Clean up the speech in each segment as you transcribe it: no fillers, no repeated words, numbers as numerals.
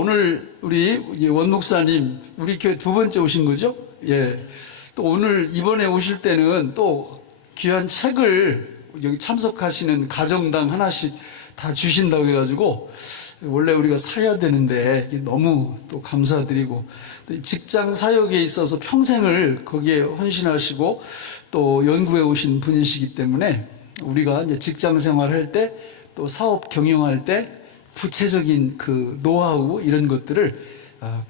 오늘 우리 원 목사님 우리 교회 두 번째 오신 거죠? 예. 또 오늘 이번에 오실 때는 또 귀한 책을 여기 참석하시는 가정당 하나씩 다 주신다고 해가지고 원래 우리가 사야 되는데 너무 또 감사드리고 또 직장 사역에 있어서 평생을 거기에 헌신하시고 또 연구해 오신 분이시기 때문에 우리가 이제 직장 생활할 때 또 사업 경영할 때 구체적인 그 노하우 이런 것들을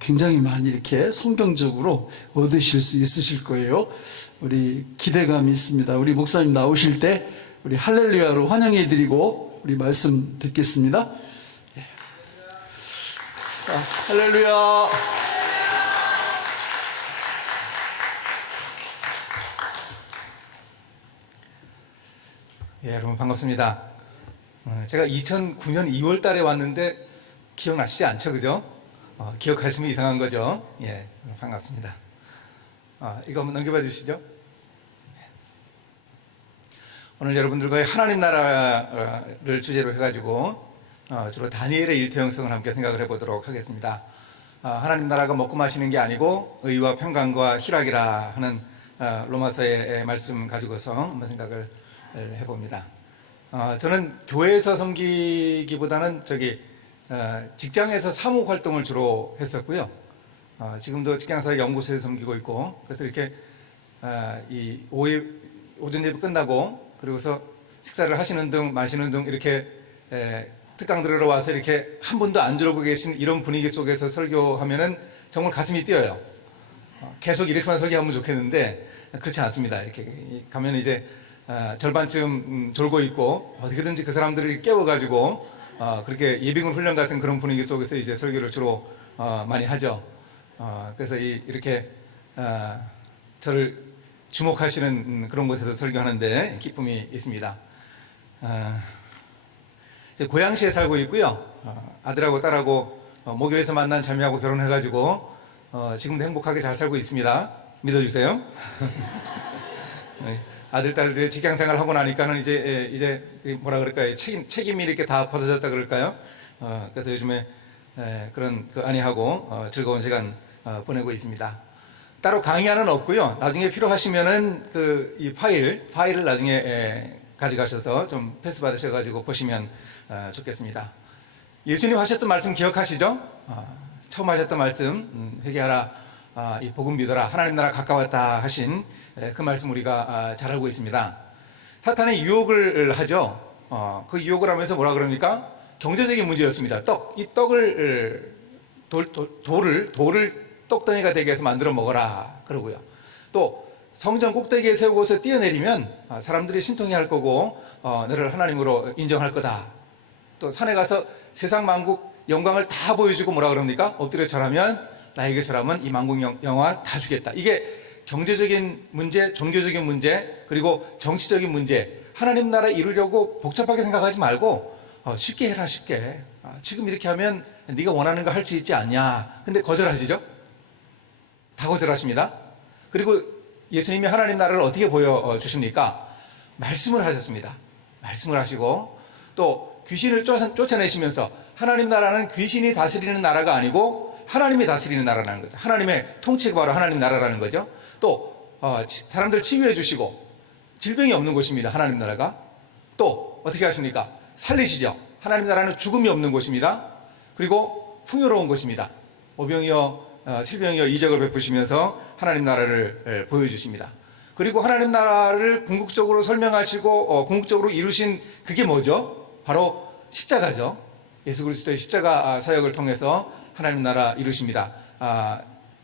굉장히 많이 이렇게 성경적으로 얻으실 수 있으실 거예요. 우리 기대감이 있습니다. 우리 목사님 나오실 때 우리 할렐루야로 환영해 드리고 우리 말씀 듣겠습니다. 자, 할렐루야. 예, 여러분 반갑습니다. 제가 2009년 2월 달에 왔는데 기억나시지 않죠? 그죠? 기억하시면 이상한 거죠? 예, 반갑습니다. 이거 한번 넘겨봐 주시죠. 오늘 여러분들과의 하나님 나라를 주제로 해가지고 주로 다니엘의 일터 형성을 함께 생각을 해보도록 하겠습니다. 하나님 나라가 먹고 마시는 게 아니고 의와 평강과 희락이라 하는 로마서의 말씀 가지고서 한번 생각을 해봅니다. 저는 교회에서 섬기기보다는 직장에서 사목 활동을 주로 했었고요. 지금도 직장사역 연구소에서 섬기고 있고, 그래서 이렇게 오전 예배 끝나고 그리고서 식사를 하시는 등 마시는 등 이렇게 특강 들으러 와서 이렇게 한 분도 안 들어오고 계신 이런 분위기 속에서 설교하면은 정말 가슴이 뛰어요. 계속 이렇게만 설교하면 좋겠는데 그렇지 않습니다. 이렇게 가면 이제 절반쯤 졸고 있고 어떻게든지 그 사람들을 깨워가지고 그렇게 예비군 훈련 같은 그런 분위기 속에서 이제 설교를 주로 많이 하죠. 그래서 이렇게 저를 주목하시는 그런 곳에서 설교하는데 기쁨이 있습니다. 고양시에 살고 있고요. 아들하고 딸하고 모교에서 만난 자매하고 결혼해가지고 지금도 행복하게 잘 살고 있습니다. 믿어주세요. 아들, 딸들이 직장 생활을 하고 나니까는 이제 뭐라 그럴까요? 책임이 이렇게 다 벗어졌다 그럴까요? 그래서 요즘에 그런 그 아내하고 즐거운 시간 보내고 있습니다. 따로 강의하는 없고요. 나중에 필요하시면은 이 파일을 나중에 가져가셔서 좀 패스 받으셔가지고 보시면 좋겠습니다. 예수님 하셨던 말씀 기억하시죠? 처음 하셨던 말씀, 회개하라, 이 복음 믿어라, 하나님 나라 가까웠다 하신 그 말씀 우리가 잘 알고 있습니다. 사탄의 유혹을 하죠. 그 유혹을 하면서 뭐라 그럽니까? 경제적인 문제였습니다. 이 떡을 돌을 떡덩이가 되게 해서 만들어 먹어라 그러고요. 또 성전 꼭대기에 세우고서 뛰어내리면 사람들이 신통해 할 거고 너를 하나님으로 인정할 거다. 또 산에 가서 세상 만국 영광을 다 보여주고 뭐라 그럽니까? 엎드려 절하면 나에게 절하면 이 만국 영화 다 주겠다. 이게 경제적인 문제, 종교적인 문제, 그리고 정치적인 문제, 하나님 나라 이루려고 복잡하게 생각하지 말고 쉽게 해라, 쉽게. 지금 이렇게 하면 네가 원하는 거 할 수 있지 않냐. 근데 거절하시죠? 다 거절하십니다. 그리고 예수님이 하나님 나라를 어떻게 보여주십니까? 말씀을 하셨습니다. 말씀을 하시고 또 귀신을 쫓아내시면서 하나님 나라는 귀신이 다스리는 나라가 아니고 하나님이 다스리는 나라라는 거죠. 하나님의 통치가 바로 하나님 나라라는 거죠. 또 사람들 치유해 주시고 질병이 없는 곳입니다. 하나님 나라가. 또 어떻게 하십니까? 살리시죠. 하나님 나라는 죽음이 없는 곳입니다. 그리고 풍요로운 곳입니다. 오병이어 7병이어 이적을 베푸시면서 하나님 나라를 보여주십니다. 그리고 하나님 나라를 궁극적으로 설명하시고 궁극적으로 이루신 그게 뭐죠? 바로 십자가죠. 예수 그리스도의 십자가 사역을 통해서 하나님 나라 이루십니다.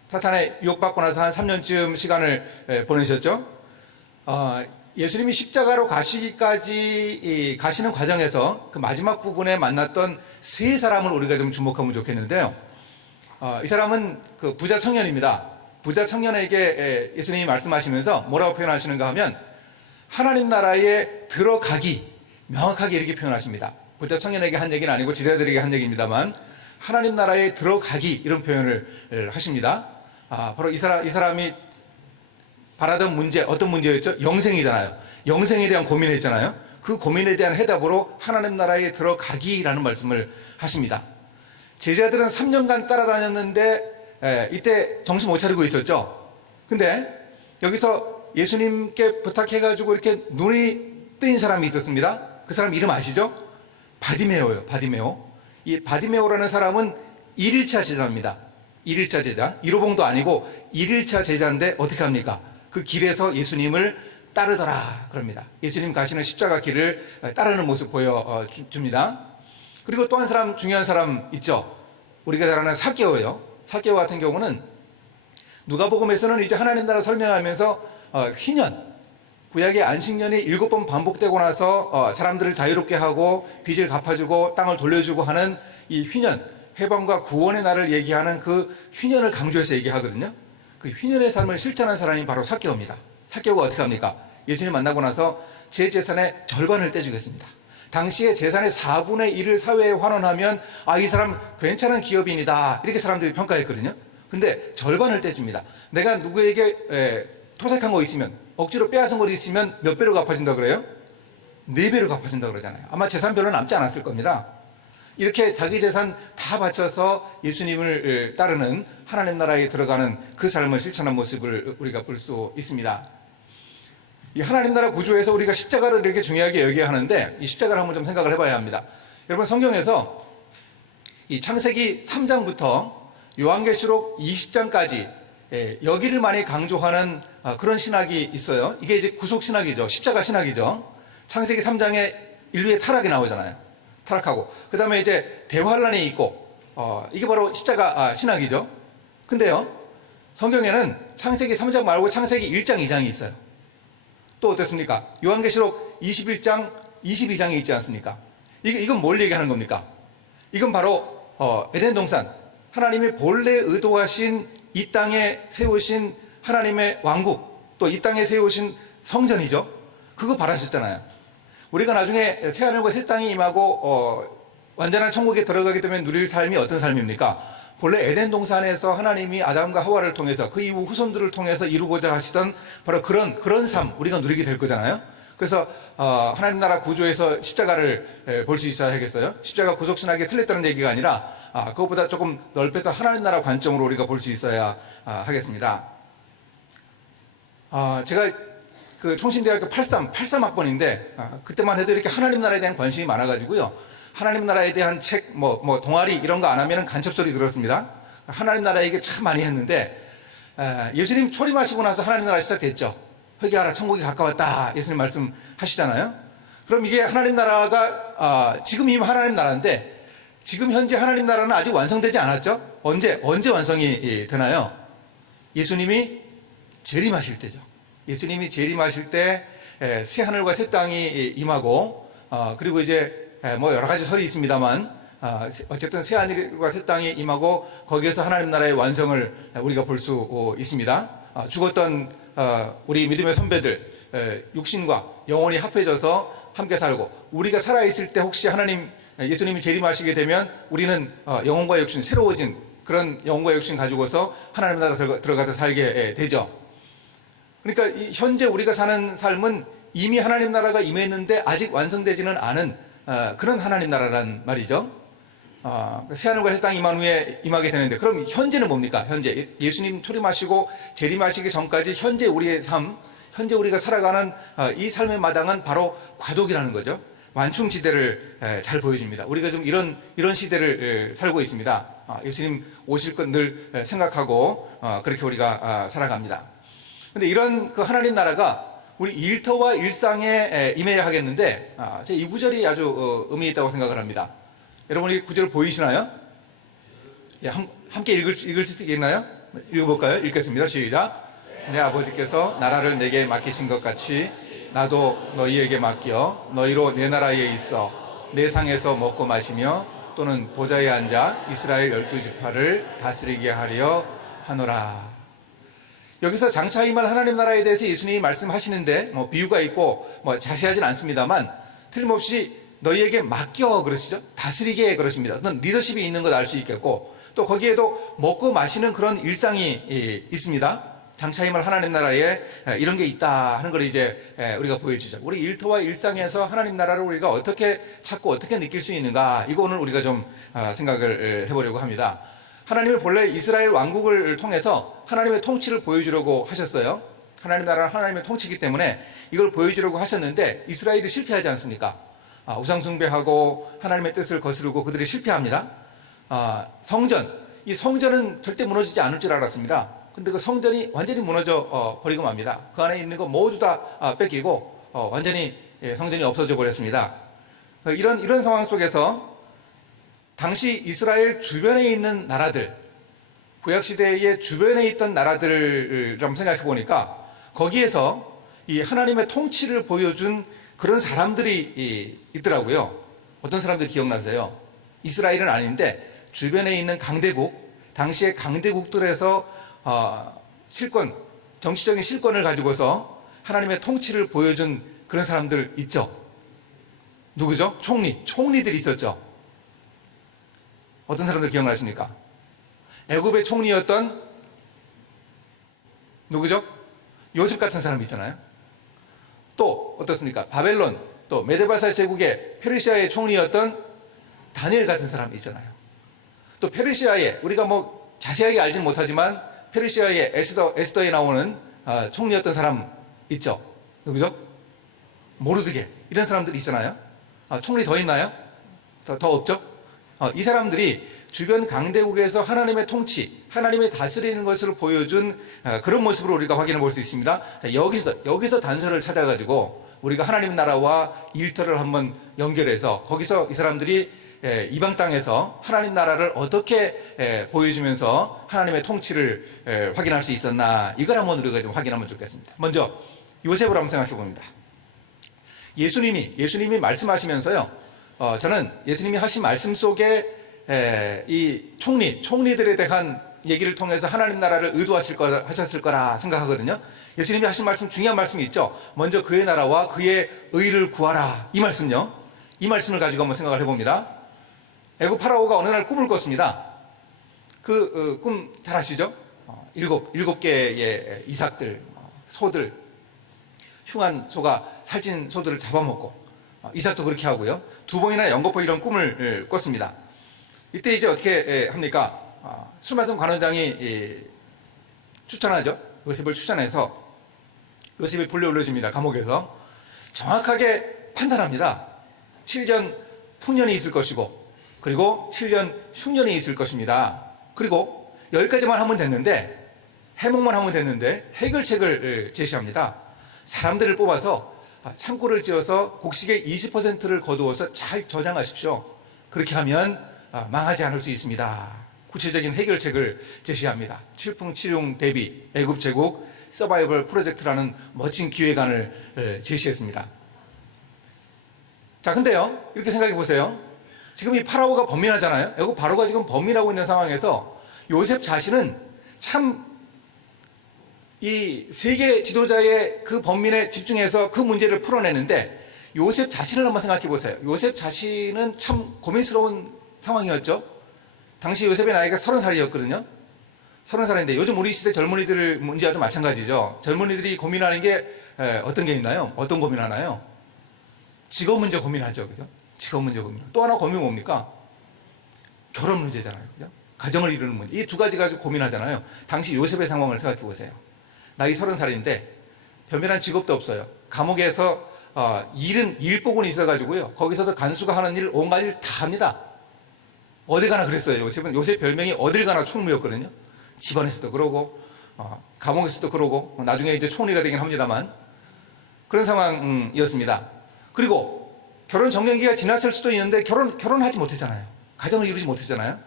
사탄의 유혹받고 나서 한 3년쯤 시간을 보내셨죠. 예수님이 십자가로 가시기까지 가시는 과정에서 그 마지막 부분에 만났던 세 사람을 우리가 좀 주목하면 좋겠는데요. 이 사람은 그 부자 청년입니다. 부자 청년에게 예수님이 말씀하시면서 뭐라고 표현하시는가 하면 하나님 나라에 들어가기, 명확하게 이렇게 표현하십니다. 부자 청년에게 한 얘기는 아니고 지도자들에게 한 얘기입니다만 하나님 나라에 들어가기 이런 표현을 하십니다. 바로 이 사람이 바라던 문제, 어떤 문제였죠? 영생이잖아요. 영생에 대한 고민했잖아요. 그 고민에 대한 해답으로 하나님 나라에 들어가기라는 말씀을 하십니다. 제자들은 3년간 따라다녔는데 이때 정신 못 차리고 있었죠. 근데 여기서 예수님께 부탁해가지고 이렇게 눈이 뜨인 사람이 있었습니다. 그 사람 이름 아시죠? 바디메오예요. 바디메오. 이 바디메오라는 사람은 1일차 제자입니다. 1일차 제자. 1호봉도 아니고 1일차 제자인데 어떻게 합니까? 그 길에서 예수님을 따르더라 그럽니다. 예수님 가시는 십자가 길을 따르는 모습 보여줍니다. 그리고 또 한 사람, 중요한 사람 있죠. 우리가 잘 아는 삭개오예요. 삭개오 같은 경우는 누가복음에서는 이제 하나님 나라 설명하면서 휘년, 구약의 안식년이 7번 반복되고 나서 사람들을 자유롭게 하고 빚을 갚아주고 땅을 돌려주고 하는 이 휘년, 해방과 구원의 날을 얘기하는 그 휘년을 강조해서 얘기하거든요. 그 휘년의 삶을 실천한 사람이 바로 삭개오입니다. 삭개오가 어떻게 합니까? 예수님 만나고 나서 제 재산의 절반을 떼주겠습니다. 당시에 재산의 4분의 1을 사회에 환원하면 이 사람 괜찮은 기업인이다 이렇게 사람들이 평가했거든요. 근데 절반을 떼줍니다. 내가 누구에게 토색한 거 있으면, 억지로 빼앗은 거 있으면 몇 배로 갚아준다 그래요? 4배로 갚아준다 그러잖아요. 아마 재산 별로 남지 않았을 겁니다. 이렇게 자기 재산 다 바쳐서 예수님을 따르는 하나님 나라에 들어가는 그 삶을 실천한 모습을 우리가 볼 수 있습니다. 이 하나님 나라 구조에서 우리가 십자가를 이렇게 중요하게 여겨야 하는데 이 십자가를 한번 좀 생각을 해봐야 합니다. 여러분 성경에서 이 창세기 3장부터 요한계시록 20장까지 여기를 많이 강조하는 그런 신학이 있어요. 이게 이제 구속신학이죠. 십자가 신학이죠. 창세기 3장에 인류의 타락이 나오잖아요. 타락하고 그 다음에 이제 대환란이 있고 이게 바로 십자가 신학이죠. 근데요 성경에는 창세기 3장 말고 창세기 1장 2장이 있어요. 또 어떻습니까? 요한계시록 21장 22장이 있지 않습니까? 이건 뭘 얘기하는 겁니까? 이건 바로 에덴 동산, 하나님이 본래 의도하신 이 땅에 세우신 하나님의 왕국, 또 이 땅에 세우신 성전이죠. 그거 바라셨잖아요. 우리가 나중에 새하늘과 새 땅이 임하고 완전한 천국에 들어가게 되면 누릴 삶이 어떤 삶입니까? 본래 에덴 동산에서 하나님이 아담과 하와를 통해서 그 이후 후손들을 통해서 이루고자 하시던 바로 그런 삶 우리가 누리게 될 거잖아요. 그래서 하나님 나라 구조에서 십자가를 볼 수 있어야 하겠어요. 십자가 구속신학이 틀렸다는 얘기가 아니라 그것보다 조금 넓혀서 하나님 나라 관점으로 우리가 볼 수 있어야 하겠습니다. 제가 그 총신대학교 83학번인데 그때만 해도 이렇게 하나님 나라에 대한 관심이 많아가지고요. 하나님 나라에 대한 책, 동아리 이런 거 안 하면 간첩소리 들었습니다. 하나님 나라 얘기 참 많이 했는데 예수님 초림하시고 나서 하나님 나라 시작됐죠. 회개하라 천국이 가까웠다 예수님 말씀하시잖아요. 그럼 이게 하나님 나라가 지금 이미 하나님 나라인데 지금 현재 하나님 나라는 아직 완성되지 않았죠. 언제 완성이 되나요? 예수님이 재림하실 때죠. 예수님이 재림하실 때 새 하늘과 새 땅이 임하고 그리고 이제 여러 가지 설이 있습니다만 어쨌든 새 하늘과 새 땅이 임하고 거기에서 하나님 나라의 완성을 우리가 볼 수 있습니다. 죽었던 우리 믿음의 선배들 육신과 영혼이 합해져서 함께 살고 우리가 살아있을 때 혹시 예수님이 재림하시게 되면 우리는 영혼과 육신 새로워진 그런 영혼과 육신 가지고서 하나님 나라 들어가서 살게 되죠. 그러니까 현재 우리가 사는 삶은 이미 하나님 나라가 임했는데 아직 완성되지는 않은 그런 하나님 나라란 말이죠. 새하늘과 새 땅이 임한 후에 임하게 되는데 그럼 현재는 뭡니까? 현재 예수님 초림하시고 재림하시기 전까지 현재 우리의 삶, 현재 우리가 살아가는 이 삶의 마당은 바로 과도기라는 거죠. 완충지대를 잘 보여줍니다. 우리가 좀 이런 시대를 살고 있습니다. 예수님 오실 것 늘 생각하고 그렇게 우리가 살아갑니다. 그런데 이런 그 하나님 나라가 우리 일터와 일상에 임해야 하겠는데 제 이 구절이 아주 의미 있다고 생각을 합니다. 여러분 이 구절 보이시나요? 예, 함께 읽을 수 있겠나요? 읽어볼까요? 읽겠습니다. 시작. 내 아버지께서 나라를 내게 맡기신 것 같이 나도 너희에게 맡겨 너희로 내 나라에 있어 내 상에서 먹고 마시며 또는 보좌에 앉아 이스라엘 12지파를 다스리게 하려 하노라. 여기서 장차 임할 하나님 나라에 대해서 예수님이 말씀하시는데 비유가 있고 자세하진 않습니다만 틀림없이 너희에게 맡겨 그러시죠. 다스리게 그러십니다. 어떤 리더십이 있는 걸 알 수 있겠고 또 거기에도 먹고 마시는 그런 일상이 있습니다. 장차임을 하나님 나라에 이런 게 있다 하는 걸 이제 우리가 보여주죠. 우리 일터와 일상에서 하나님 나라를 우리가 어떻게 찾고 어떻게 느낄 수 있는가, 이거 오늘 우리가 좀 생각을 해보려고 합니다. 하나님은 본래 이스라엘 왕국을 통해서 하나님의 통치를 보여주려고 하셨어요. 하나님 나라는 하나님의 통치이기 때문에 이걸 보여주려고 하셨는데 이스라엘이 실패하지 않습니까? 우상 숭배하고 하나님의 뜻을 거스르고 그들이 실패합니다. 이 성전은 절대 무너지지 않을 줄 알았습니다. 근데 그 성전이 완전히 무너져 버리고 맙니다. 그 안에 있는 거 모두 다 뺏기고 완전히 성전이 없어져 버렸습니다. 이런 상황 속에서 당시 이스라엘 주변에 있는 나라들, 구약시대의 주변에 있던 나라들을 좀 생각해 보니까 거기에서 이 하나님의 통치를 보여준 그런 사람들이 있더라고요. 어떤 사람들 기억나세요? 이스라엘은 아닌데 주변에 있는 강대국, 당시의 강대국들에서 정치적인 실권을 가지고서 하나님의 통치를 보여준 그런 사람들 있죠. 누구죠? 총리들이 있었죠. 어떤 사람들 기억나십니까? 애굽의 총리였던 누구죠? 요셉 같은 사람이 있잖아요. 또 어떻습니까? 바벨론, 또 메데발살 제국의 페르시아의 총리였던 다니엘 같은 사람이 있잖아요. 또 페르시아에, 우리가 뭐 자세하게 알지는 못하지만 페르시아의 에스더에 나오는 총리였던 사람 있죠. 누구죠? 모르드게. 이런 사람들이 있잖아요. 총리 더 있나요? 더 없죠? 이 사람들이 주변 강대국에서 하나님의 통치, 하나님의 다스리는 것을 보여준 그런 모습을 우리가 확인해 볼 수 있습니다. 자, 여기서 단서를 찾아가지고 우리가 하나님 나라와 일터를 한번 연결해서 거기서 이 사람들이 이방 땅에서 하나님 나라를 어떻게 보여주면서 하나님의 통치를 확인할 수 있었나, 이걸 한번 우리가 좀 확인하면 좋겠습니다. 먼저 요셉을 한번 생각해 봅니다. 예수님이 말씀하시면서요, 저는 예수님이 하신 말씀 속에 이 총리들에 대한 얘기를 통해서 하나님 나라를 하셨을 거라 생각하거든요. 예수님이 하신 말씀, 중요한 말씀이 있죠. 먼저 그의 나라와 그의 의를 구하라. 이 말씀요. 이 말씀을 가지고 한번 생각을 해봅니다. 애굽 파라오가 어느 날 꿈을 꿨습니다. 그 꿈 잘 아시죠? 일곱 개의 이삭들, 소들, 흉한 소가 살찐 소들을 잡아먹고, 이삭도 그렇게 하고요. 2번이나 연거푸 이런 꿈을 꿨습니다. 이때 이제 어떻게 합니까? 술 마신 관원장이 추천하죠. 요셉을 추천해서 요셉이 불러 올려줍니다. 감옥에서 정확하게 판단합니다. 7년 풍년이 있을 것이고, 그리고 7년 흉년이 있을 것입니다. 그리고 여기까지만 하면 됐는데, 해몽만 하면 됐는데 해결책을 제시합니다. 사람들을 뽑아서 창고를 지어서 곡식의 20%를 거두어서 잘 저장하십시오. 그렇게 하면 망하지 않을 수 있습니다. 구체적인 해결책을 제시합니다. 칠풍칠용 대비 애굽 제국 서바이벌 프로젝트라는 멋진 기획안을 제시했습니다. 자, 근데요, 이렇게 생각해 보세요. 지금 이 파라오가 범민하잖아요. 애굽 파라오가 지금 범민하고 있는 상황에서 요셉 자신은 참 이 세계 지도자의 그 범민에 집중해서 그 문제를 풀어내는데, 요셉 자신을 한번 생각해 보세요. 요셉 자신은 참 고민스러운 상황이었죠. 당시 요셉의 나이가 30살이었거든요. 30살인데 요즘 우리 시대 젊은이들 문제와도 마찬가지죠. 젊은이들이 고민하는 게 어떤 게 있나요? 어떤 고민하나요? 직업 문제 고민하죠. 그죠? 직업 문제 고민. 또 하나 고민은 뭡니까? 결혼 문제잖아요. 그죠? 가정을 이루는 문제. 이 두 가지 가지고 고민하잖아요. 당시 요셉의 상황을 생각해 보세요. 나이 30살인데 변변한 직업도 없어요. 감옥에서 일복은 있어가지고요. 거기서도 간수가 하는 일, 온갖 일 다 합니다. 어딜 가나 그랬어요. 요셉 별명이 어딜 가나 총무였거든요. 집안에서도 그러고, 감옥에서도 그러고, 나중에 이제 총리가 되긴 합니다만, 그런 상황이었습니다. 그리고 결혼 정년기가 지났을 수도 있는데 결혼하지 못했잖아요. 가정을 이루지 못했잖아요.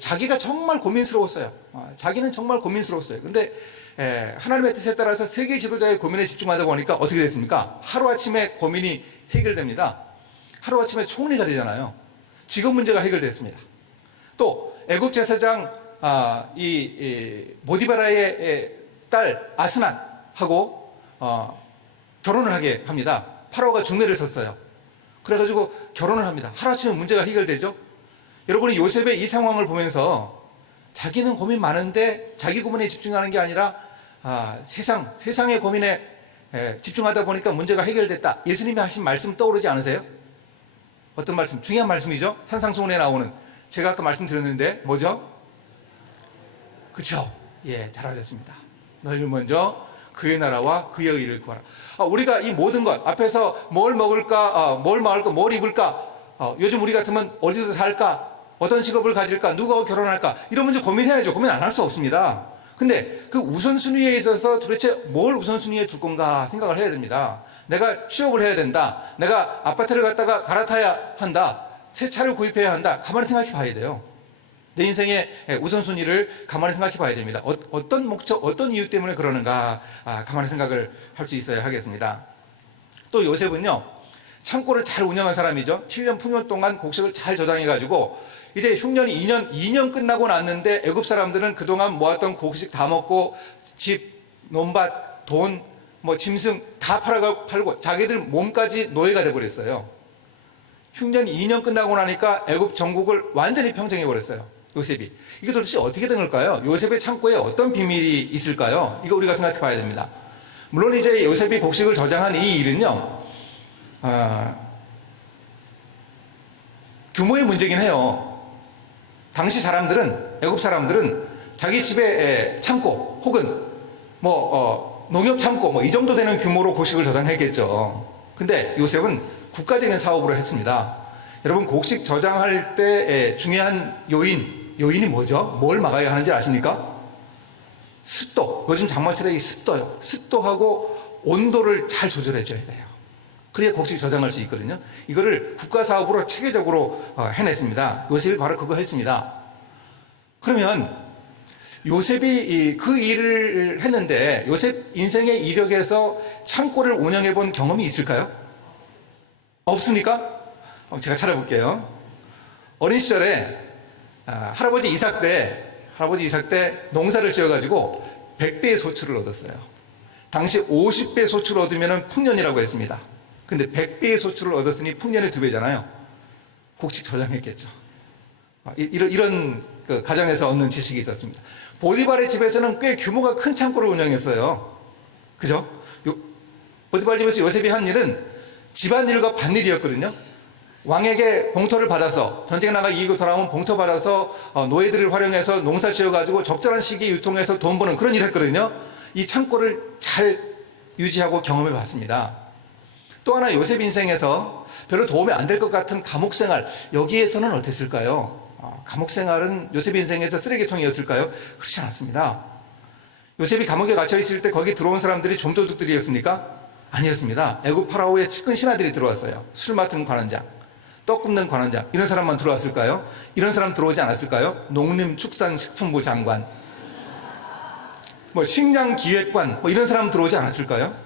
자기가 정말 고민스러웠어요. 자기는 정말 고민스러웠어요. 근데 하나님의 뜻에 따라서 세계 지도자의 고민에 집중하다 보니까 어떻게 됐습니까? 하루아침에 고민이 해결됩니다. 하루아침에 총리가 되잖아요. 직업 문제가 해결됐습니다. 또 애굽 제사장 모디바라의 딸 아스낫하고 결혼을 하게 합니다. 파라오가 중매를 섰어요. 그래가지고 결혼을 합니다. 하루아침에 문제가 해결되죠. 여러분이 요셉의 이 상황을 보면서 자기는 고민 많은데 자기 고민에 집중하는 게 아니라 세상의 고민에 집중하다 보니까 문제가 해결됐다. 예수님이 하신 말씀 떠오르지 않으세요? 어떤 말씀? 중요한 말씀이죠. 산상수훈에 나오는. 제가 아까 말씀드렸는데 뭐죠? 그렇죠. 예, 잘하셨습니다. 너희는 먼저 그의 나라와 그의 의를 구하라. 우리가 이 모든 것 앞에서 뭘 먹을까, 뭘 마을까, 뭘 입을까, 요즘 우리 같으면 어디서 살까, 어떤 직업을 가질까, 누구와 결혼할까, 이런 문제 고민해야죠. 고민 안 할 수 없습니다. 근데 그 우선순위에 있어서 도대체 뭘 우선순위에 둘 건가 생각을 해야 됩니다. 내가 취업을 해야 된다. 내가 아파트를 갖다가 갈아타야 한다. 새 차를 구입해야 한다. 가만히 생각해 봐야 돼요. 내 인생의 우선순위를 가만히 생각해 봐야 됩니다. 어떤 목적, 어떤 이유 때문에 그러는가 가만히 생각을 할 수 있어야 하겠습니다. 또 요셉은요, 창고를 잘 운영한 사람이죠. 7년 풍년 동안 곡식을 잘 저장해가지고 이제 흉년이 2년 끝나고 났는데 애굽 사람들은 그동안 모았던 곡식 다 먹고 집, 논밭, 돈, 짐승 다 팔고 자기들 몸까지 노예가 돼버렸어요. 흉년 2년 끝나고 나니까 애굽 전국을 완전히 평정해버렸어요. 요셉이. 이게 도대체 어떻게 된 걸까요? 요셉의 창고에 어떤 비밀이 있을까요? 이거 우리가 생각해 봐야 됩니다. 물론 이제 요셉이 곡식을 저장한 이 일은요, 규모의 문제긴 해요. 당시 사람들은, 애굽 사람들은 자기 집에 창고 혹은 농협 창고 이 정도 되는 규모로 곡식을 저장했겠죠. 근데 요셉은 국가적인 사업으로 했습니다. 여러분, 곡식 저장할 때 중요한 요인이 뭐죠? 뭘 막아야 하는지 아십니까? 습도. 요즘 장마철에 이 습도요. 습도하고 온도를 잘 조절해줘야 돼요. 그래야 곡식 저장할 수 있거든요. 이거를 국가 사업으로 체계적으로 해냈습니다. 요셉이 바로 그거 했습니다. 그러면 요셉이 그 일을 했는데 요셉 인생의 이력에서 창고를 운영해 본 경험이 있을까요? 없습니까? 제가 찾아볼게요. 어린 시절에 할아버지 이삭 때 농사를 지어가지고 100배의 소출을 얻었어요. 당시 50배 소출을 얻으면 풍년이라고 했습니다. 근데 100배의 소출을 얻었으니 풍년의 2배잖아요. 곡식 저장했겠죠. 이런 그 가정에서 얻는 지식이 있었습니다. 보디발의 집에서는 꽤 규모가 큰 창고를 운영했어요. 그죠? 보디발 집에서 요셉이 한 일은 집안일과 밭일이었거든요. 왕에게 봉터를 받아서 전쟁 나가 이기고 돌아오면 봉터 받아서 노예들을 활용해서 농사 지어가지고 적절한 시기에 유통해서 돈 버는 그런 일을 했거든요. 이 창고를 잘 유지하고 경험해 봤습니다. 또 하나 요셉 인생에서 별로 도움이 안 될 것 같은 감옥생활, 여기에서는 어땠을까요? 감옥생활은 요셉 인생에서 쓰레기통이었을까요? 그렇지 않았습니다. 요셉이 감옥에 갇혀 있을 때 거기 들어온 사람들이 좀도둑들이었습니까? 아니었습니다. 애굽 파라오의 측근 신하들이 들어왔어요. 술 맡은 관원장, 떡 굽는 관원장, 이런 사람만 들어왔을까요? 이런 사람 들어오지 않았을까요? 농림축산식품부 장관, 식량기획관, 이런 사람 들어오지 않았을까요?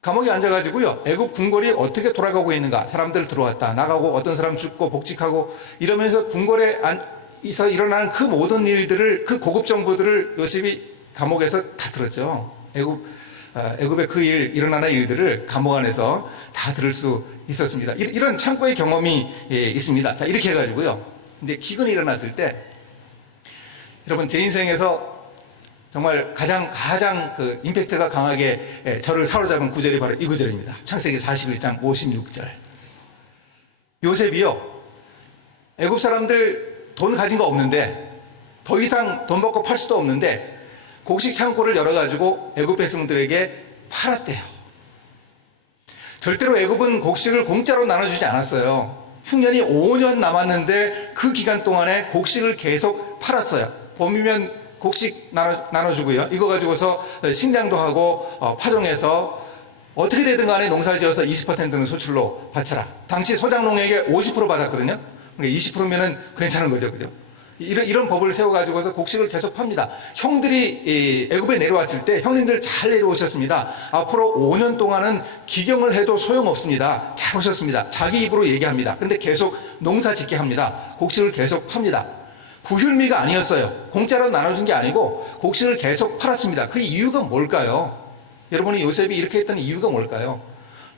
감옥에 앉아가지고요, 애굽 궁궐이 어떻게 돌아가고 있는가, 사람들 들어왔다 나가고 어떤 사람 죽고 복직하고 이러면서 궁궐에서 일어나는 그 모든 일들을, 그 고급 정보들을 요셉이 감옥에서 다 들었죠. 애굽의 그 일어나는 일들을 감옥 안에서 다 들을 수 있었습니다. 이런 창고의 경험이 있습니다. 자, 이렇게 해가지고요, 근데 기근이 일어났을 때, 여러분, 제 인생에서 정말 가장 그 임팩트가 강하게 저를 사로잡은 구절이 바로 이 구절입니다. 창세기 41장 56절. 요셉이요, 애굽 사람들 돈 가진 거 없는데, 더 이상 돈 받고 팔 수도 없는데 곡식 창고를 열어가지고 애굽 백성들에게 팔았대요. 절대로 애굽은 곡식을 공짜로 나눠주지 않았어요. 흉년이 5년 남았는데 그 기간 동안에 곡식을 계속 팔았어요. 봄이면 곡식 나눠주고요. 이거 가지고서 식량도 하고 파종해서 어떻게 되든 간에 농사를 지어서 20%는 소출로 바쳐라. 당시 소장농에게 50% 받았거든요. 그러니까 20%면은 괜찮은 거죠. 그죠? 이런 법을 세워가지고서 곡식을 계속 팝니다. 형들이 애굽에 내려왔을 때 형님들 잘 내려오셨습니다. 앞으로 5년 동안은 기경을 해도 소용없습니다. 잘 오셨습니다. 자기 입으로 얘기합니다. 근데 계속 농사 짓게 합니다. 곡식을 계속 팝니다. 구휼미가 아니었어요. 공짜로 나눠준 게 아니고 곡식을 계속 팔았습니다. 그 이유가 뭘까요? 여러분이 요셉이 이렇게 했던 이유가 뭘까요?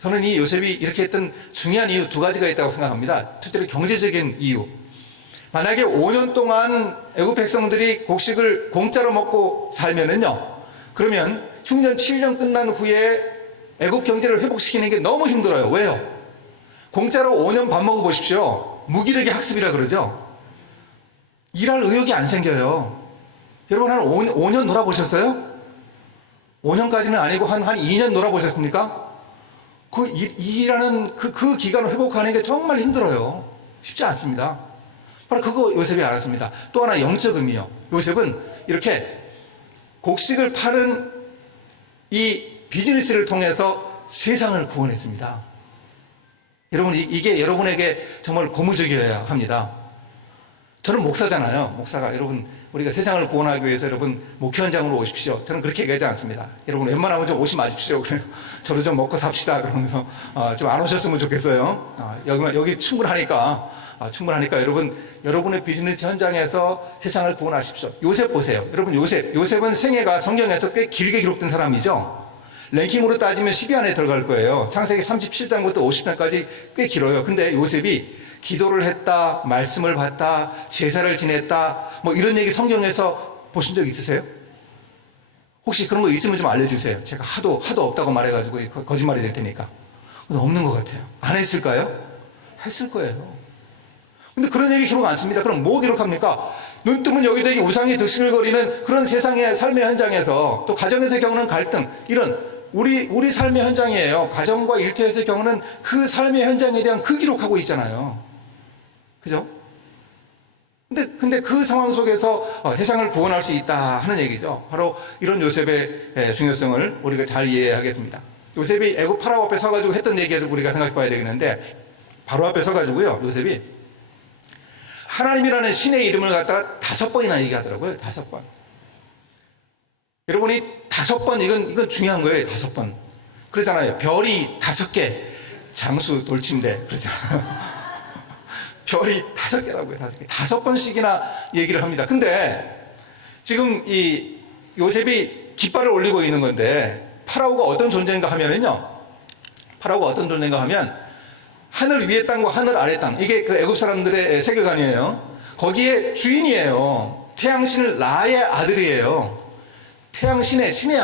저는 이 요셉이 이렇게 했던 중요한 이유 2가지가 있다고 생각합니다. 첫째로 경제적인 이유. 만약에 5년 동안 애굽 백성들이 곡식을 공짜로 먹고 살면은요, 그러면 흉년 7년 끝난 후에 애굽 경제를 회복시키는 게 너무 힘들어요. 왜요? 공짜로 5년 밥 먹어보십시오. 무기력의 학습이라 그러죠. 일할 의욕이 안 생겨요. 여러분 한 5년 놀아보셨어요? 5년까지는 아니고 한 2년 놀아보셨습니까? 그 일하는 그 기간을 회복하는 게 정말 힘들어요. 쉽지 않습니다. 바로 그거 요셉이 알았습니다. 또 하나 영적 의미요. 요셉은 이렇게 곡식을 파는 이 비즈니스를 통해서 세상을 구원했습니다. 여러분, 이게 여러분에게 정말 고무적이어야 합니다. 저는 목사잖아요. 목사가 여러분, 우리가 세상을 구원하기 위해서 여러분 목회 현장으로 오십시오. 저는 그렇게 얘기하지 않습니다. 여러분 웬만하면 좀 오시 마십시오. 그래서 저도 좀 먹고 삽시다. 그러면서 좀 안 오셨으면 좋겠어요. 여기 충분하니까 여러분의 비즈니스 현장에서 세상을 구원하십시오. 요셉 보세요. 여러분 요셉은 생애가 성경에서 꽤 길게 기록된 사람이죠. 랭킹으로 따지면 10위 안에 들어갈 거예요. 창세기 37장부터 50장까지 꽤 길어요. 근데 요셉이 기도를 했다, 말씀을 받다, 제사를 지냈다, 뭐 이런 얘기 성경에서 보신 적 있으세요? 혹시 그런 거 있으면 좀 알려주세요. 제가 하도 없다고 말해가지고 거짓말이 될 테니까. 근데 없는 것 같아요. 안 했을까요? 했을 거예요. 근데 그런 얘기 기록 안 씁니다. 그럼 뭐 기록합니까? 눈 뜨면 여기저기 우상이 득실거리는 그런 세상의 삶의 현장에서 또 가정에서 겪는 갈등, 이런 우리 삶의 현장이에요. 가정과 일터에서 겪는 그 삶의 현장에 대한 그 기록하고 있잖아요. 그죠? 근데 그 상황 속에서 세상을 구원할 수 있다 하는 얘기죠. 바로 이런 요셉의 중요성을 우리가 잘 이해하겠습니다. 요셉이 애굽 파라오 앞에 서가지고 했던 얘기를 우리가 생각해 봐야 되겠는데, 바로 앞에 서가지고요, 요셉이 하나님이라는 신의 이름을 갖다가 5번이나 얘기하더라고요. 5번. 여러분이 5번, 이건 중요한 거예요. 5번. 그러잖아요. 별이 5개, 장수 돌침대. 그러잖아요. 별이 5개라고요. 5개. 5번씩이나 얘기를 합니다. 근데 지금 이 요셉이 깃발을 올리고 있는 건데, 파라오가 어떤 존재인가 하면은요, 파라오가 어떤 존재인가 하면 하늘 위의 땅과 하늘 아래 땅, 이게 그 애굽 사람들의 세계관이에요. 거기에 주인이에요. 태양신 라의 아들이에요. 태양신의 신의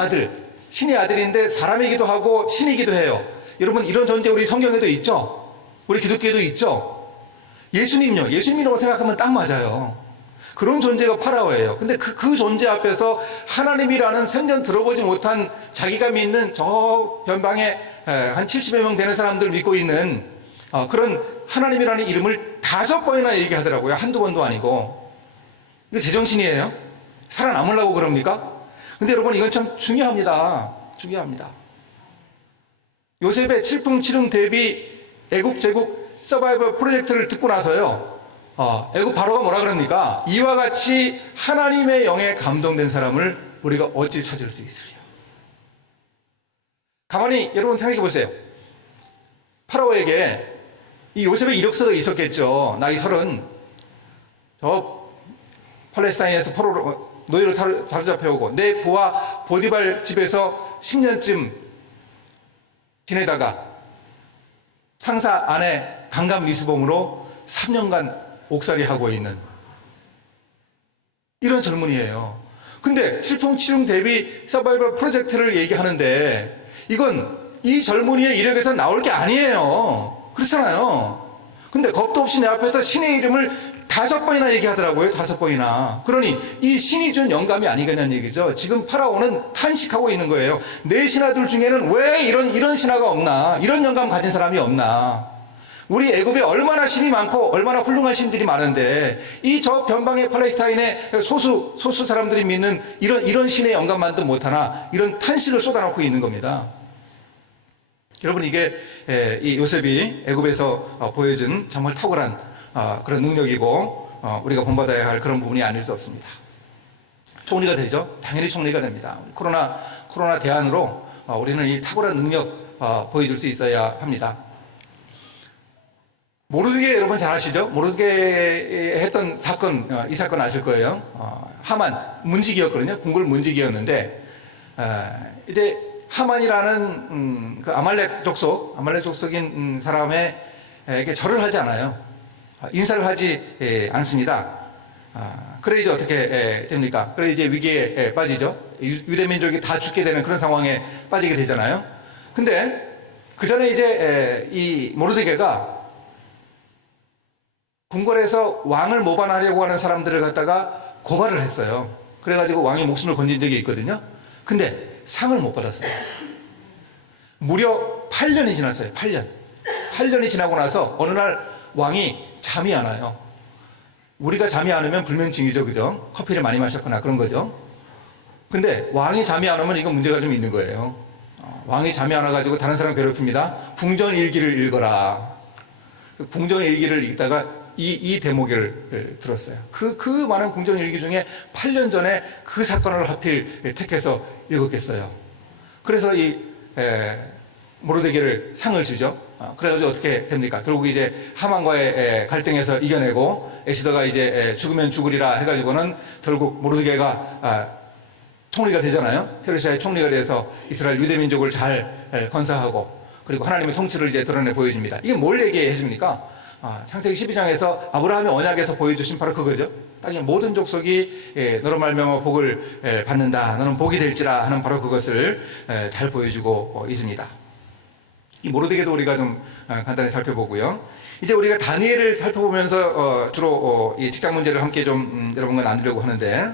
아들인데 사람이기도 하고 신이기도 해요. 여러분, 이런 존재 우리 성경에도 있죠. 우리 기독교에도 있죠. 예수님요. 예수님이라고 생각하면 딱 맞아요. 그런 존재가 파라오예요. 근데 그 존재 앞에서 하나님이라는 생전 들어보지 못한, 자기가 믿는 저 변방에 한 70여 명 되는 사람들 믿고 있는 그런 하나님이라는 이름을 5번이나 얘기하더라고요. 한두 번도 아니고. 이거 제정신이에요? 살아남으려고 그럽니까? 근데 여러분, 이건 참 중요합니다. 요셉의 칠풍칠흥 대비 애국 제국 서바이벌 프로젝트를 듣고 나서요, 애국 바로가 뭐라 그럽니까? 이와 같이 하나님의 영에 감동된 사람을 우리가 어찌 찾을 수 있으리요? 가만히 여러분 생각해 보세요. 파라오에게 이 요셉의 이력서가 있었겠죠. 나이 30, 저 팔레스타인에서 노예로 사로잡혀오고 내 부하 보디발 집에서 10년쯤 지내다가 상사 아내 강간 미수범으로 3년간 옥살이하고 있는 이런 젊은이에요. 근데 칠풍칠흥 대비 서바이벌 프로젝트를 얘기하는데, 이건 이 젊은이의 이력에서 나올 게 아니에요. 그렇잖아요. 근데 겁도 없이 내 앞에서 신의 이름을 5번이나 얘기하더라고요. 5번이나. 그러니 이 신이 준 영감이 아니겠냐는 얘기죠. 지금 파라오는 탄식하고 있는 거예요. 내 신하들 중에는 왜 이런 신하가 없나? 이런 영감 가진 사람이 없나? 우리 애굽에 얼마나 신이 많고 얼마나 훌륭한 신들이 많은데, 이 저 변방의 팔레스타인의 소수 사람들이 믿는 이런 신의 영감만도 못하나, 이런 탄식을 쏟아놓고 있는 겁니다. 여러분, 이게 이 요셉이 애굽에서 보여준 정말 탁월한 그런 능력이고, 우리가 본받아야 할 그런 부분이 아닐 수 없습니다. 총리가 되죠? 당연히 총리가 됩니다. 코로나 대안으로 우리는 이 탁월한 능력 보여줄 수 있어야 합니다. 모르드게 여러분 잘 아시죠? 모르드게 했던 사건, 이 사건 아실 거예요. 하만 문지기였거든요. 궁궐 문지기였는데, 이제 하만이라는 그 아말렉 족속인 사람에게 절을 하지 않아요. 인사를 하지 않습니다. 그래 이제 어떻게 됩니까? 그래 이제 위기에 빠지죠. 유대 민족이 다 죽게 되는 그런 상황에 빠지게 되잖아요. 근데 그 전에 이제 이 모르드게가 궁궐에서 왕을 모반하려고 하는 사람들을 갖다가 고발을 했어요. 그래가지고 왕이 목숨을 건진 적이 있거든요. 근데 상을 못 받았어요. 무려 8년이 지났어요. 8년이 지나고 나서 어느 날 왕이 잠이 안 와요. 우리가 잠이 안 오면 불면증이죠, 그죠? 커피를 많이 마셨거나 그런 거죠. 근데 왕이 잠이 안 오면 이건 문제가 좀 있는 거예요. 왕이 잠이 안 와가지고 다른 사람 괴롭힙니다. 궁전일기를 읽어라. 궁전일기를 읽다가 이 대목을 들었어요. 그 많은 궁전일기 중에 8년 전에 그 사건을 하필 택해서 읽었겠어요. 그래서 이 모르드게를 상을 주죠. 그래가지고 어떻게 됩니까? 결국 이제 하만과의 갈등에서 이겨내고 에스더가 이제 죽으면 죽으리라 해가지고는 결국 모르드게가 총리가 되잖아요. 페르시아의 총리가 돼서 이스라엘 유대 민족을 잘 건사하고 그리고 하나님의 통치를 이제 드러내 보여줍니다. 이게 뭘 얘기해 줍니까? 창세기 12장에서 아브라함의 언약에서 보여주신 바로 그거죠. 땅의 모든 족속이 너로 말미암아 복을 받는다. 너는 복이 될지라 하는 바로 그것을 잘 보여주고 있습니다. 이 모르드게도 우리가 좀 간단히 살펴보고요. 이제 우리가 다니엘을 살펴보면서 주로 이 직장 문제를 함께 좀 여러분과 나누려고 하는데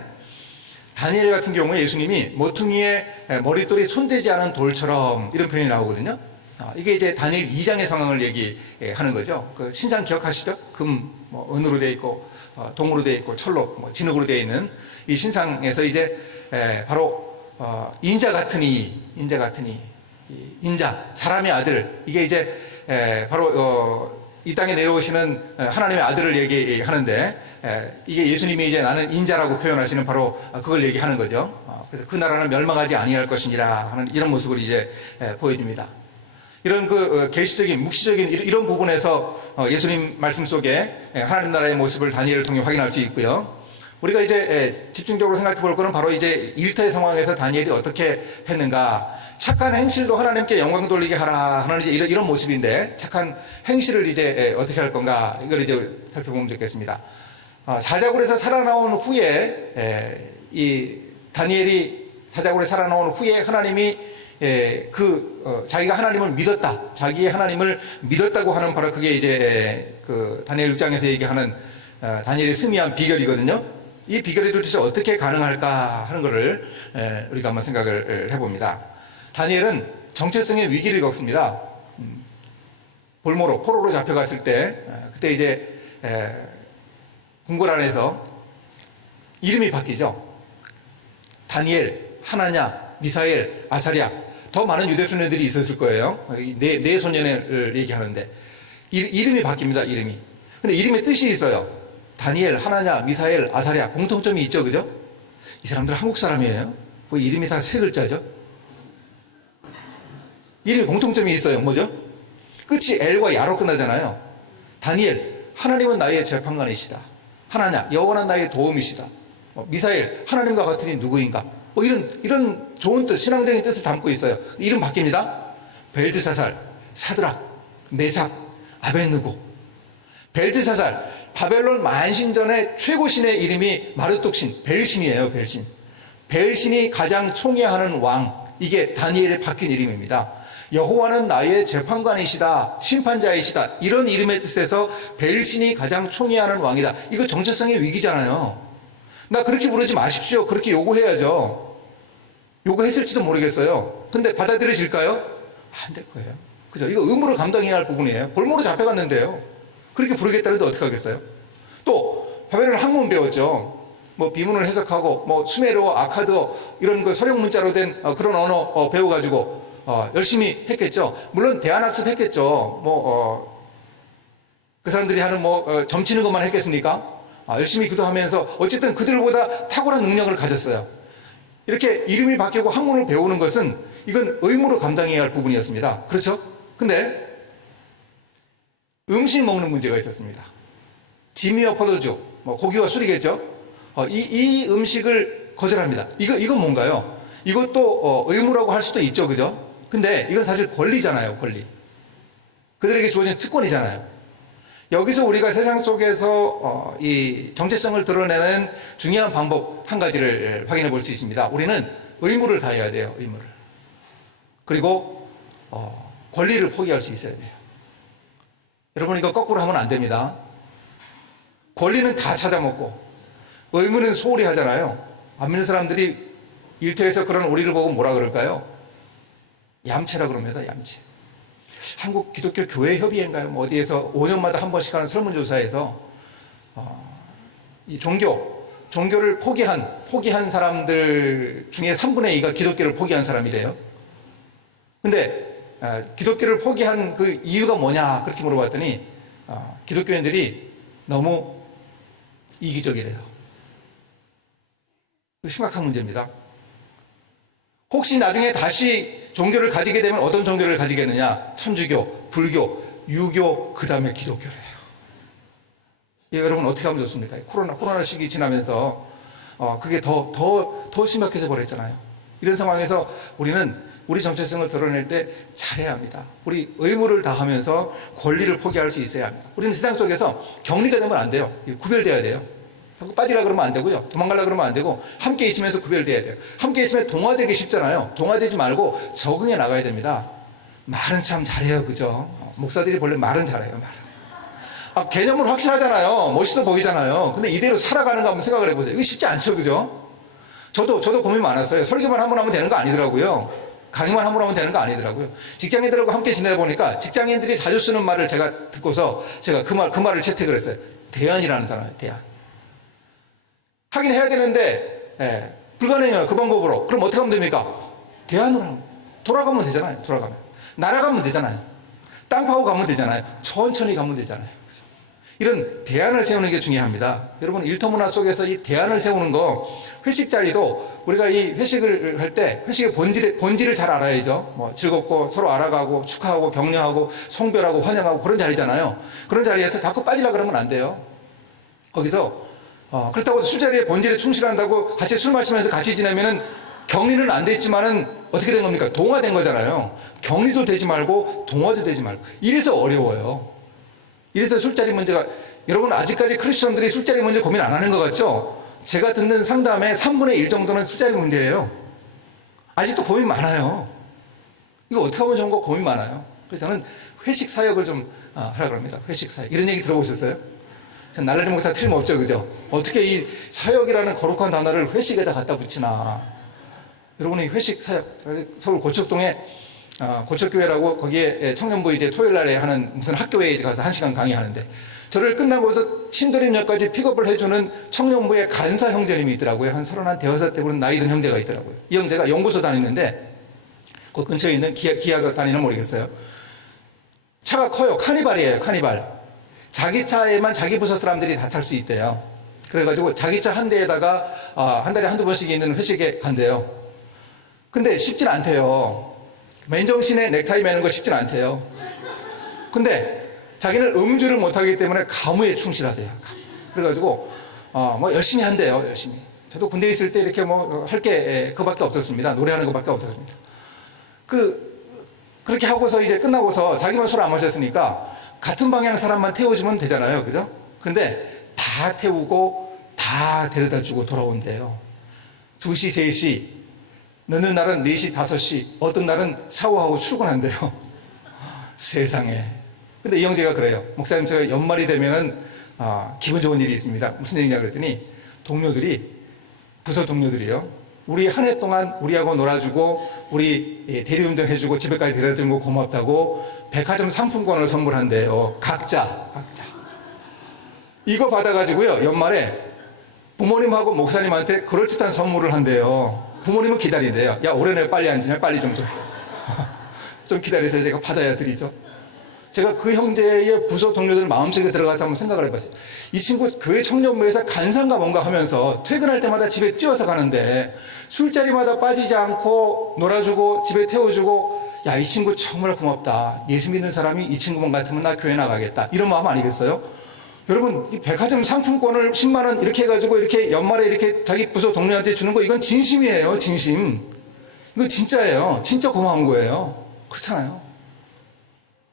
다니엘 같은 경우에 예수님이 모퉁이에 머릿돌이 손대지 않은 돌처럼 이런 표현이 나오거든요. 이게 이제 다니엘 2장의 상황을 얘기하는 거죠. 그 신상 기억하시죠? 금, 은으로 되어 있고, 동으로 되어 있고, 철로, 진흙으로 되어 있는 이 신상에서 이제 바로 인자 같은 이, 인자, 사람의 아들, 이게 이제 바로 이 땅에 내려오시는 하나님의 아들을 얘기하는데 이게 예수님이 이제 나는 인자라고 표현하시는 바로 그걸 얘기하는 거죠. 그래서 그 나라는 멸망하지 아니할 것이니라 하는 이런 모습을 이제 보여줍니다. 이런 그 계시적인 묵시적인 이런 부분에서 예수님 말씀 속에 하나님 나라의 모습을 다니엘을 통해 확인할 수 있고요. 우리가 이제 집중적으로 생각해 볼 거는 바로 이제 일터의 상황에서 다니엘이 어떻게 했는가. 착한 행실도 하나님께 영광 돌리게 하라 하는 이제 이런 모습인데 착한 행실을 이제 어떻게 할 건가 이걸 이제 살펴보면 좋겠습니다. 사자굴에서 살아나온 후에 이 다니엘이 사자굴에 살아나온 후에 하나님이 자기가 하나님을 믿었다, 자기의 하나님을 믿었다고 하는 바로 그게 이제 그 다니엘 6장에서 얘기하는 다니엘의 스미한 비결이거든요. 이 비결이 도대체 어떻게 가능할까 하는 것을 우리가 한번 생각을 해봅니다. 다니엘은 정체성의 위기를 겪습니다. 볼모로 포로로 잡혀갔을 때 그때 이제 궁궐 안에서 이름이 바뀌죠. 다니엘, 하나냐, 미사엘, 아사랴. 더 많은 유대 소년들이 있었을 거예요. 네 소년을 얘기하는데 이름이 바뀝니다. 이름이. 근데 이름의 뜻이 있어요. 다니엘, 하나냐, 미사엘, 아사랴 공통점이 있죠, 그죠? 이 사람들 한국 사람이에요. 그 이름이 다 세 글자죠. 이름이 공통점이 있어요. 뭐죠? 끝이 L과 야로 끝나잖아요. 다니엘, 하나님은 나의 재판관이시다. 하나냐, 여호와는 나의 도움이시다. 미사엘, 하나님과 같으니 누구인가? 이런 좋은 뜻, 신앙적인 뜻을 담고 있어요. 이름 바뀝니다. 벨드사살, 사드락, 메삭, 아벳느고. 벨드사살, 바벨론 만신전의 최고신의 이름이 마르뚝신, 벨신이에요. 벨신. 벨신이 가장 총애하는 왕. 이게 다니엘에 바뀐 이름입니다. 여호와는 나의 재판관이시다, 심판자이시다. 이런 이름의 뜻에서 벨신이 가장 총애하는 왕이다. 이거 정체성의 위기잖아요. 나 그렇게 부르지 마십시오. 그렇게 요구해야죠. 요구했을지도 모르겠어요. 근데 받아들여질까요? 안 될 거예요. 그죠? 이거 의무로 감당해야 할 부분이에요. 볼모로 잡혀갔는데요. 그렇게 부르겠다는데 어떻게 하겠어요? 또 바벨론 학문 배웠죠. 비문을 해석하고 수메르어, 아카드어 이런 그 서령 문자로 된 그런 언어 배워가지고 열심히 했겠죠. 물론 대안학습 했겠죠. 그 사람들이 하는 점치는 것만 했겠습니까? 열심히 기도하면서 어쨌든 그들보다 탁월한 능력을 가졌어요. 이렇게 이름이 바뀌고 학문을 배우는 것은 이건 의무로 감당해야 할 부분이었습니다. 그렇죠? 근데 음식 먹는 문제가 있었습니다. 짐이와 포도주, 고기와 술이겠죠? 이 음식을 거절합니다. 이건 뭔가요? 이것도 의무라고 할 수도 있죠, 그죠? 근데 이건 사실 권리잖아요, 권리. 그들에게 주어진 특권이잖아요. 여기서 우리가 세상 속에서 이 정체성을 드러내는 중요한 방법 한 가지를 확인해 볼 수 있습니다. 우리는 의무를 다해야 돼요. 의무를. 그리고 권리를 포기할 수 있어야 돼요. 여러분, 이거 거꾸로 하면 안 됩니다. 권리는 다 찾아먹고 의무는 소홀히 하잖아요. 안 믿는 사람들이 일터에서 그런 우리를 보고 뭐라 그럴까요? 얌체라 그럽니다. 얌체. 한국 기독교 교회 협의회인가요? 뭐 어디에서 5년마다 한 번씩 하는 설문조사에서 이 종교를 포기한 사람들 중에 3분의 2가 기독교를 포기한 사람이래요. 근데 기독교를 포기한 그 이유가 뭐냐 그렇게 물어봤더니 기독교인들이 너무 이기적이래요. 심각한 문제입니다. 혹시 나중에 다시 종교를 가지게 되면 어떤 종교를 가지겠느냐? 천주교, 불교, 유교, 그 다음에 기독교래요. 예, 여러분 어떻게 하면 좋습니까? 코로나 시기 지나면서 그게 더 심각해져 버렸잖아요. 이런 상황에서 우리는 우리 정체성을 드러낼 때 잘해야 합니다. 우리 의무를 다하면서 권리를 포기할 수 있어야 합니다. 우리는 세상 속에서 격리가 되면 안 돼요. 구별돼야 돼요. 빠지라 그러면 안 되고요. 도망가려 그러면 안 되고 함께 있으면서 구별돼야 돼요. 함께 있으면 동화되기 쉽잖아요. 동화되지 말고 적응해 나가야 됩니다. 말은 참 잘해요. 그죠? 목사들이 원래 말은 잘해요. 말은. 개념은 확실하잖아요. 멋있어 보이잖아요. 근데 이대로 살아가는가 한번 생각을 해보세요. 이거 쉽지 않죠. 그죠? 저도 고민 많았어요. 설교만 한 번 하면 되는 거 아니더라고요. 강의만 한 번 하면 되는 거 아니더라고요. 직장인들하고 함께 지내다 보니까 직장인들이 자주 쓰는 말을 제가 듣고서 제가 그 말을 채택을 했어요. 대안이라는 단어예요. 대안. 하긴 해야 되는데 불가능해요. 그 방법으로. 그럼 어떻게 하면 됩니까? 대안으로 하면 돌아가면 되잖아요. 돌아가면 날아가면 되잖아요. 땅 파고 가면 되잖아요. 천천히 가면 되잖아요. 그렇죠? 이런 대안을 세우는 게 중요합니다. 여러분, 일터 문화 속에서 이 대안을 세우는 거, 회식 자리도 우리가 이 회식을 할 때 회식의 본질을 잘 알아야죠. 뭐 즐겁고 서로 알아가고 축하하고 격려하고 송별하고 환영하고 그런 자리잖아요. 그런 자리에서 자꾸 빠지려 그러면 안 돼요. 거기서 그렇다고 술자리에 본질에 충실한다고 같이 술 마시면서 같이 지내면은 격리는 안 됐지만은 어떻게 된 겁니까? 동화된 거잖아요. 격리도 되지 말고 동화도 되지 말고. 이래서 어려워요. 이래서 술자리 문제가, 여러분 아직까지 크리스천들이 술자리 문제 고민 안 하는 것 같죠? 제가 듣는 상담의 3분의 1 정도는 술자리 문제예요. 아직도 고민 많아요. 이거 어떻게 하면 좋은 거 고민 많아요. 그래서 저는 회식 사역을 좀 하라고 합니다. 회식 사역. 이런 얘기 들어보셨어요? 날라리 목사 틀림없죠, 그죠? 어떻게 이 사역이라는 거룩한 단어를 회식에다 갖다 붙이나. 여러분이 회식 사역, 서울 고척동에 고척교회라고 거기에 청년부 이제 토요일 날에 하는 무슨 학교에 가서 1시간 강의하는데 저를 끝나고서 신도림역까지 픽업을 해주는 청년부의 간사 형제님이 있더라고요. 한 31, 대여섯 대 보는 나이 든 형제가 있더라고요. 이 형제가 연구소 다니는데 그 근처에 있는 기아가 다니나 모르겠어요. 차가 커요. 카니발이에요. 카니발. 자기 차에만 자기 부서 사람들이 다 탈 수 있대요. 그래가지고 자기 차 한 대에다가 한 달에 한두 번씩 있는 회식에 간대요. 근데 쉽진 않대요. 맨정신에 넥타이 매는 거 쉽진 않대요. 근데 자기는 음주를 못하기 때문에 가무에 충실하대요. 그래가지고 뭐 열심히 한대요. 열심히. 저도 군대에 있을 때 이렇게 뭐 할 게 그거밖에 없었습니다. 노래하는 거밖에 없었습니다. 그렇게 하고서 이제 끝나고서 자기만 술 안 마셨으니까 같은 방향 사람만 태워주면 되잖아요. 그죠? 근데 다 태우고 다 데려다 주고 돌아온대요. 2시, 3시, 늦는 날은 4시, 5시, 어떤 날은 샤워하고 출근한대요. 세상에. 근데 이 형제가 그래요. 목사님, 제가 연말이 되면은 기분 좋은 일이 있습니다. 무슨 얘기냐 그랬더니 부서 동료들이요. 우리 한 해 동안 우리하고 놀아주고 우리 대리운전 해주고 집에까지 데려다주는 거 고맙다고 백화점 상품권을 선물한대요. 각자. 이거 받아가지고요. 연말에 부모님하고 목사님한테 그럴듯한 선물을 한대요. 부모님은 기다린대요. 야, 올해 내 빨리 안 주냐? 빨리 좀 기다리세요. 제가 받아야 드리죠. 제가 그 형제의 부서 동료들 마음속에 들어가서 한번 생각을 해봤어요. 이 친구 교회 청년부에서 간상가 뭔가 하면서 퇴근할 때마다 집에 뛰어서 가는데 술자리마다 빠지지 않고 놀아주고 집에 태워주고, 야, 이 친구 정말 고맙다. 예수 믿는 사람이 이 친구만 같으면 나 교회 나가겠다. 이런 마음 아니겠어요? 여러분, 이 백화점 상품권을 10만 원 이렇게 해가지고 이렇게 연말에 이렇게 자기 부서 동료한테 주는 거, 이건 진심이에요. 진심. 이거 진짜예요. 진짜 고마운 거예요. 그렇잖아요.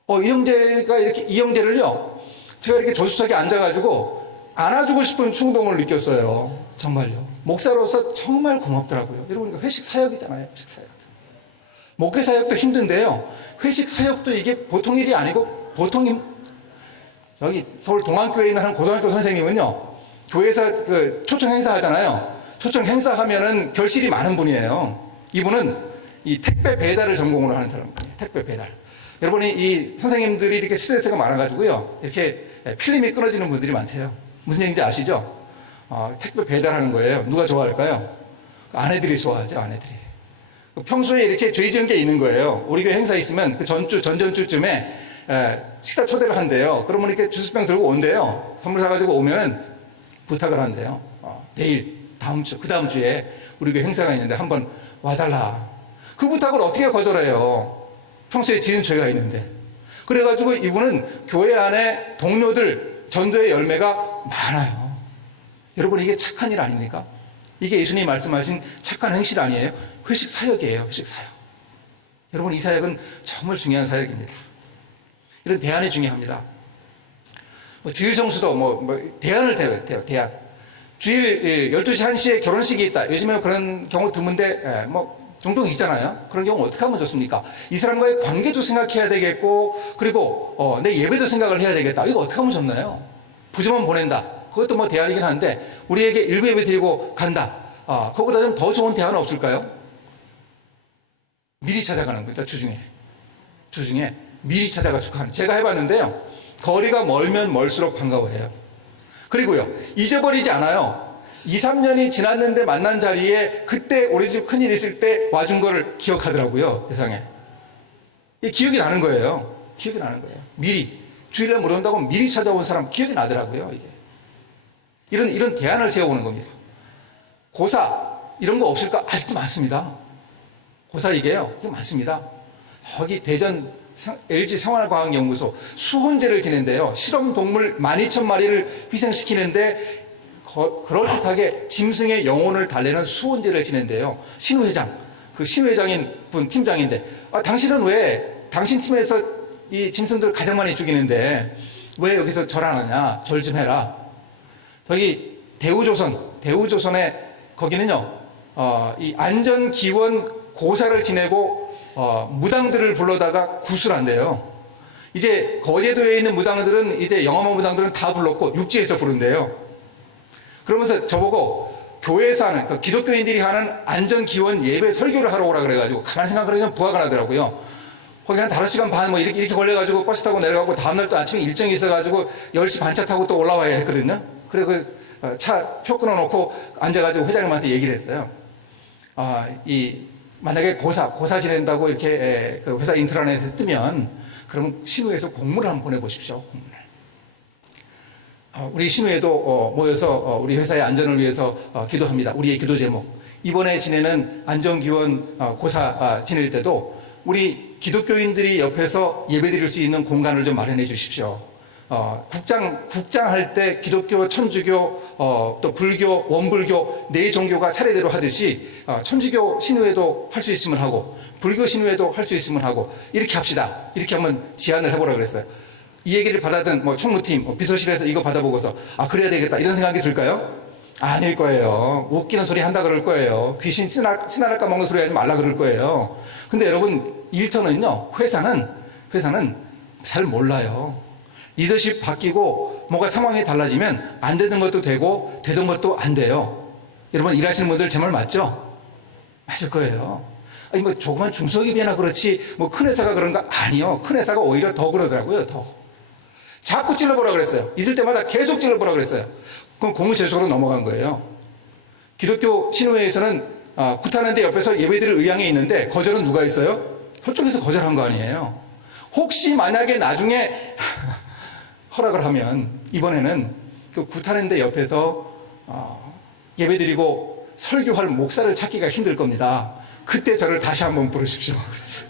이 형제가 이 형제를요, 제가 이렇게 조수석에 앉아가지고 안아주고 싶은 충동을 느꼈어요. 정말요. 목사로서 정말 고맙더라고요. 여러분, 회식 사역이잖아요. 회식 사역. 목회 사역도 힘든데요. 회식 사역도 이게 보통 일이 아니고 여기 서울 동안교회에 있는 한 고등학교 선생님은요, 교회에서 그 초청 행사 하잖아요. 초청 행사 하면은 결실이 많은 분이에요. 이분은 이 택배 배달을 전공으로 하는 사람이에요. 택배 배달. 여러분이 이 선생님들이 이렇게 스트레스가 많아가지고요, 이렇게 필름이 끊어지는 분들이 많대요. 무슨 얘기인지 아시죠? 택배 배달하는 거예요. 누가 좋아할까요? 아내들이 좋아하죠, 아내들이. 평소에 이렇게 죄 지은 게 있는 거예요. 우리 교회 행사 있으면 그 전전주쯤에 식사 초대를 한대요. 그러면 이렇게 주스병 들고 온대요. 선물 사가지고 오면 부탁을 한대요. 내일, 다음 주, 그 다음 주에 우리 교회 행사가 있는데 한번 와달라. 그 부탁을 어떻게 거절해요? 평소에 지은 죄가 있는데. 그래가지고 이분은 교회 안에 동료들 전도의 열매가 많아요. 여러분, 이게 착한 일 아닙니까? 이게 예수님이 말씀하신 착한 행실 아니에요? 회식 사역이에요. 회식 사역. 여러분, 이 사역은 정말 중요한 사역입니다. 이런 대안이 중요합니다. 주일 성수도 대안을 대요. 대안. 주일 12시 1시에 결혼식이 있다. 요즘에 그런 경우 드문데 종종 있잖아요. 그런 경우 어떻게 하면 좋습니까? 이 사람과의 관계도 생각해야 되겠고, 그리고 내 예배도 생각을 해야 되겠다. 이거 어떻게 하면 좋나요? 부조만 보낸다. 그것도 대안이긴 한데, 우리에게 일부 예배 드리고 간다. 그거보다 좀 더 좋은 대안은 없을까요? 미리 찾아가는 겁니다. 주중에 미리 찾아가 축하하는. 제가 해봤는데요, 거리가 멀면 멀수록 반가워해요. 그리고요, 잊어버리지 않아요. 2, 3년이 지났는데 만난 자리에 그때 우리 집 큰일 있을 때 와준 거를 기억하더라고요. 세상에. 이게 기억이 나는 거예요. 기억이 나는 거예요. 미리 주일날 못 온다고 미리 찾아온 사람 기억이 나더라고요. 이게 이런 대안을 세워오는 겁니다. 고사 이런 거 없을까? 아직도 많습니다. 고사 이게 많습니다. 여기 대전 LG 생활과학연구소 수훈제를 지낸대요. 실험동물 12,000마리를 희생시키는데 그럴듯하게 짐승의 영혼을 달래는 수훈제를 지낸대요. 신우 회장, 그 신우 회장인 분 팀장인데, 당신은 왜 당신 팀에서 이 짐승들 가장 많이 죽이는데 왜 여기서 절 안 하냐? 절 좀 해라. 저기 대우조선에 거기는요, 이 안전기원 고사를 지내고 무당들을 불러다가 구술한대요. 이제 거제도에 있는 무당들은, 이제 영암원 무당들은 다 불렀고 육지에서 부른대요. 그러면서 저보고 교회에서 하는, 그 기독교인들이 하는 안전기원 예배 설교를 하러 오라 그래가지고 가만히 생각을 해보면 부하가 나더라고요. 거기 한 5시간 반 이렇게 걸려가지고 버스 타고 내려가고 다음날 또 아침에 일정이 있어가지고 10시 반차 타고 또 올라와야 했거든요. 그리고 차 표 끊어놓고 앉아가지고 회장님한테 얘기를 했어요. 만약에 고사 지낸다고 이렇게 그 회사 인트라넷에 뜨면, 그러면 신우에서 공문을 한번 보내보십시오. 공문을. 우리 신우에도 모여서 우리 회사의 안전을 위해서 기도합니다. 우리의 기도 제목. 이번에 지내는 안전기원 고사 지낼 때도 우리 기독교인들이 옆에서 예배드릴 수 있는 공간을 좀 마련해 주십시오. 국장 할 때 기독교, 천주교, 또 불교, 원불교 네 종교가 차례대로 하듯이 천주교 신우회도 할 수 있으면 하고 불교 신우회도 할 수 있으면 하고 이렇게 합시다. 이렇게 한번 제안을 해보라 그랬어요. 이 얘기를 받아든 총무팀, 비서실에서 이거 받아보고서 그래야 되겠다 이런 생각이 들까요? 아닐 거예요. 웃기는 소리 한다 그럴 거예요. 귀신 씨나라 까먹는 소리 하지 말라 그럴 거예요. 근데 여러분, 일터는요, 회사는 잘 몰라요. 리더십 바뀌고 뭐가 상황이 달라지면 안 되는 것도 되고 되던 것도 안 돼요. 여러분, 일하시는 분들 제 말 맞죠? 맞을 거예요. 조그만 중소기업이나 그렇지 큰 회사가 그런가? 아니요. 큰 회사가 오히려 더 그러더라고요. 더 자꾸 찔러보라 그랬어요. 있을 때마다 계속 찔러보라 그랬어요. 그럼 공무제적으로 넘어간 거예요. 기독교 신우회에서는 굿하는데 옆에서 예배드릴 의향이 있는데 거절은 누가 있어요? 저쪽에서 거절한 거 아니에요. 혹시 만약에 나중에 허락을 하면 이번에는 그 굿하는데 옆에서 예배드리고 설교할 목사를 찾기가 힘들 겁니다. 그때 저를 다시 한번 부르십시오. 그랬어요.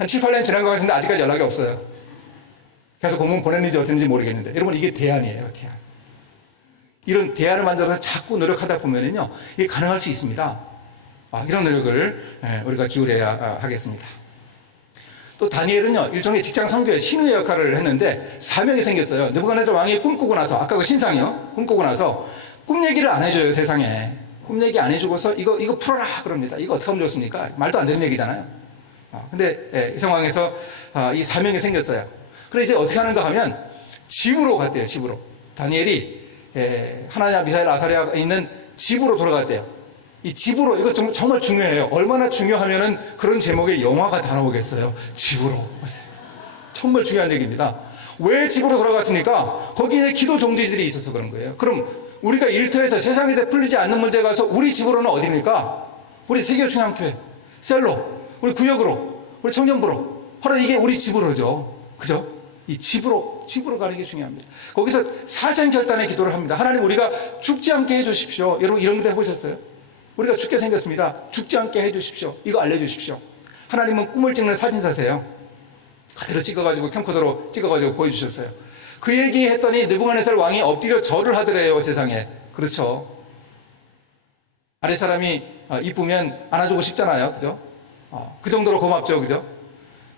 한 7, 8년 지난 것 같은데 아직까지 연락이 없어요. 그래서 공문 보냈는지 어땠는지 모르겠는데, 여러분, 이게 대안이에요. 대안. 이런 대안을 만들어서 자꾸 노력하다 보면은요, 이게 가능할 수 있습니다. 이런 노력을 우리가 기울여야 하겠습니다. 또 다니엘은요, 일종의 직장 선교의 신우의 역할을 했는데 사명이 생겼어요. 느부갓네살 왕이 꿈꾸고 나서, 아까 그 신상이요, 꿈꾸고 나서 꿈 얘기를 안 해줘요, 세상에. 꿈 얘기 안 해주고서 이거 풀어라 그럽니다. 이거 어떻게 하면 좋습니까? 말도 안 되는 얘기잖아요. 근데 이 상황에서 이 사명이 생겼어요. 그래서 이제 어떻게 하는가 하면 집으로 갔대요. 집으로. 다니엘이 하나냐, 미사엘, 아사랴가 있는 집으로 돌아갔대요. 이 집으로, 이거 정말 중요해요. 얼마나 중요하면은 그런 제목의 영화가 다 나오겠어요. 집으로. 정말 중요한 얘기입니다. 왜 집으로 돌아갔습니까? 거기에 기도 종지들이 있어서 그런 거예요. 그럼 우리가 일터에서 세상에서 풀리지 않는 문제가 가서 우리 집으로는 어디입니까? 우리 세계중앙교회, 셀로, 우리 구역으로, 우리 청년부로. 바로 이게 우리 집으로죠. 그죠? 이 집으로 가는 게 중요합니다. 거기서 사생결단의 기도를 합니다. 하나님, 우리가 죽지 않게 해주십시오. 여러분 이런 것도 해보셨어요? 우리가 죽게 생겼습니다. 죽지 않게 해주십시오. 이거 알려주십시오. 하나님은 꿈을 찍는 사진사세요. 그대로 찍어가지고 캠코더로 찍어가지고 보여주셨어요. 그 얘기 했더니 느부갓네살 왕이 엎드려 절을 하더래요. 세상에. 그렇죠. 아랫사람이 이쁘면 안아주고 싶잖아요. 그죠? 그 정도로 고맙죠. 그죠?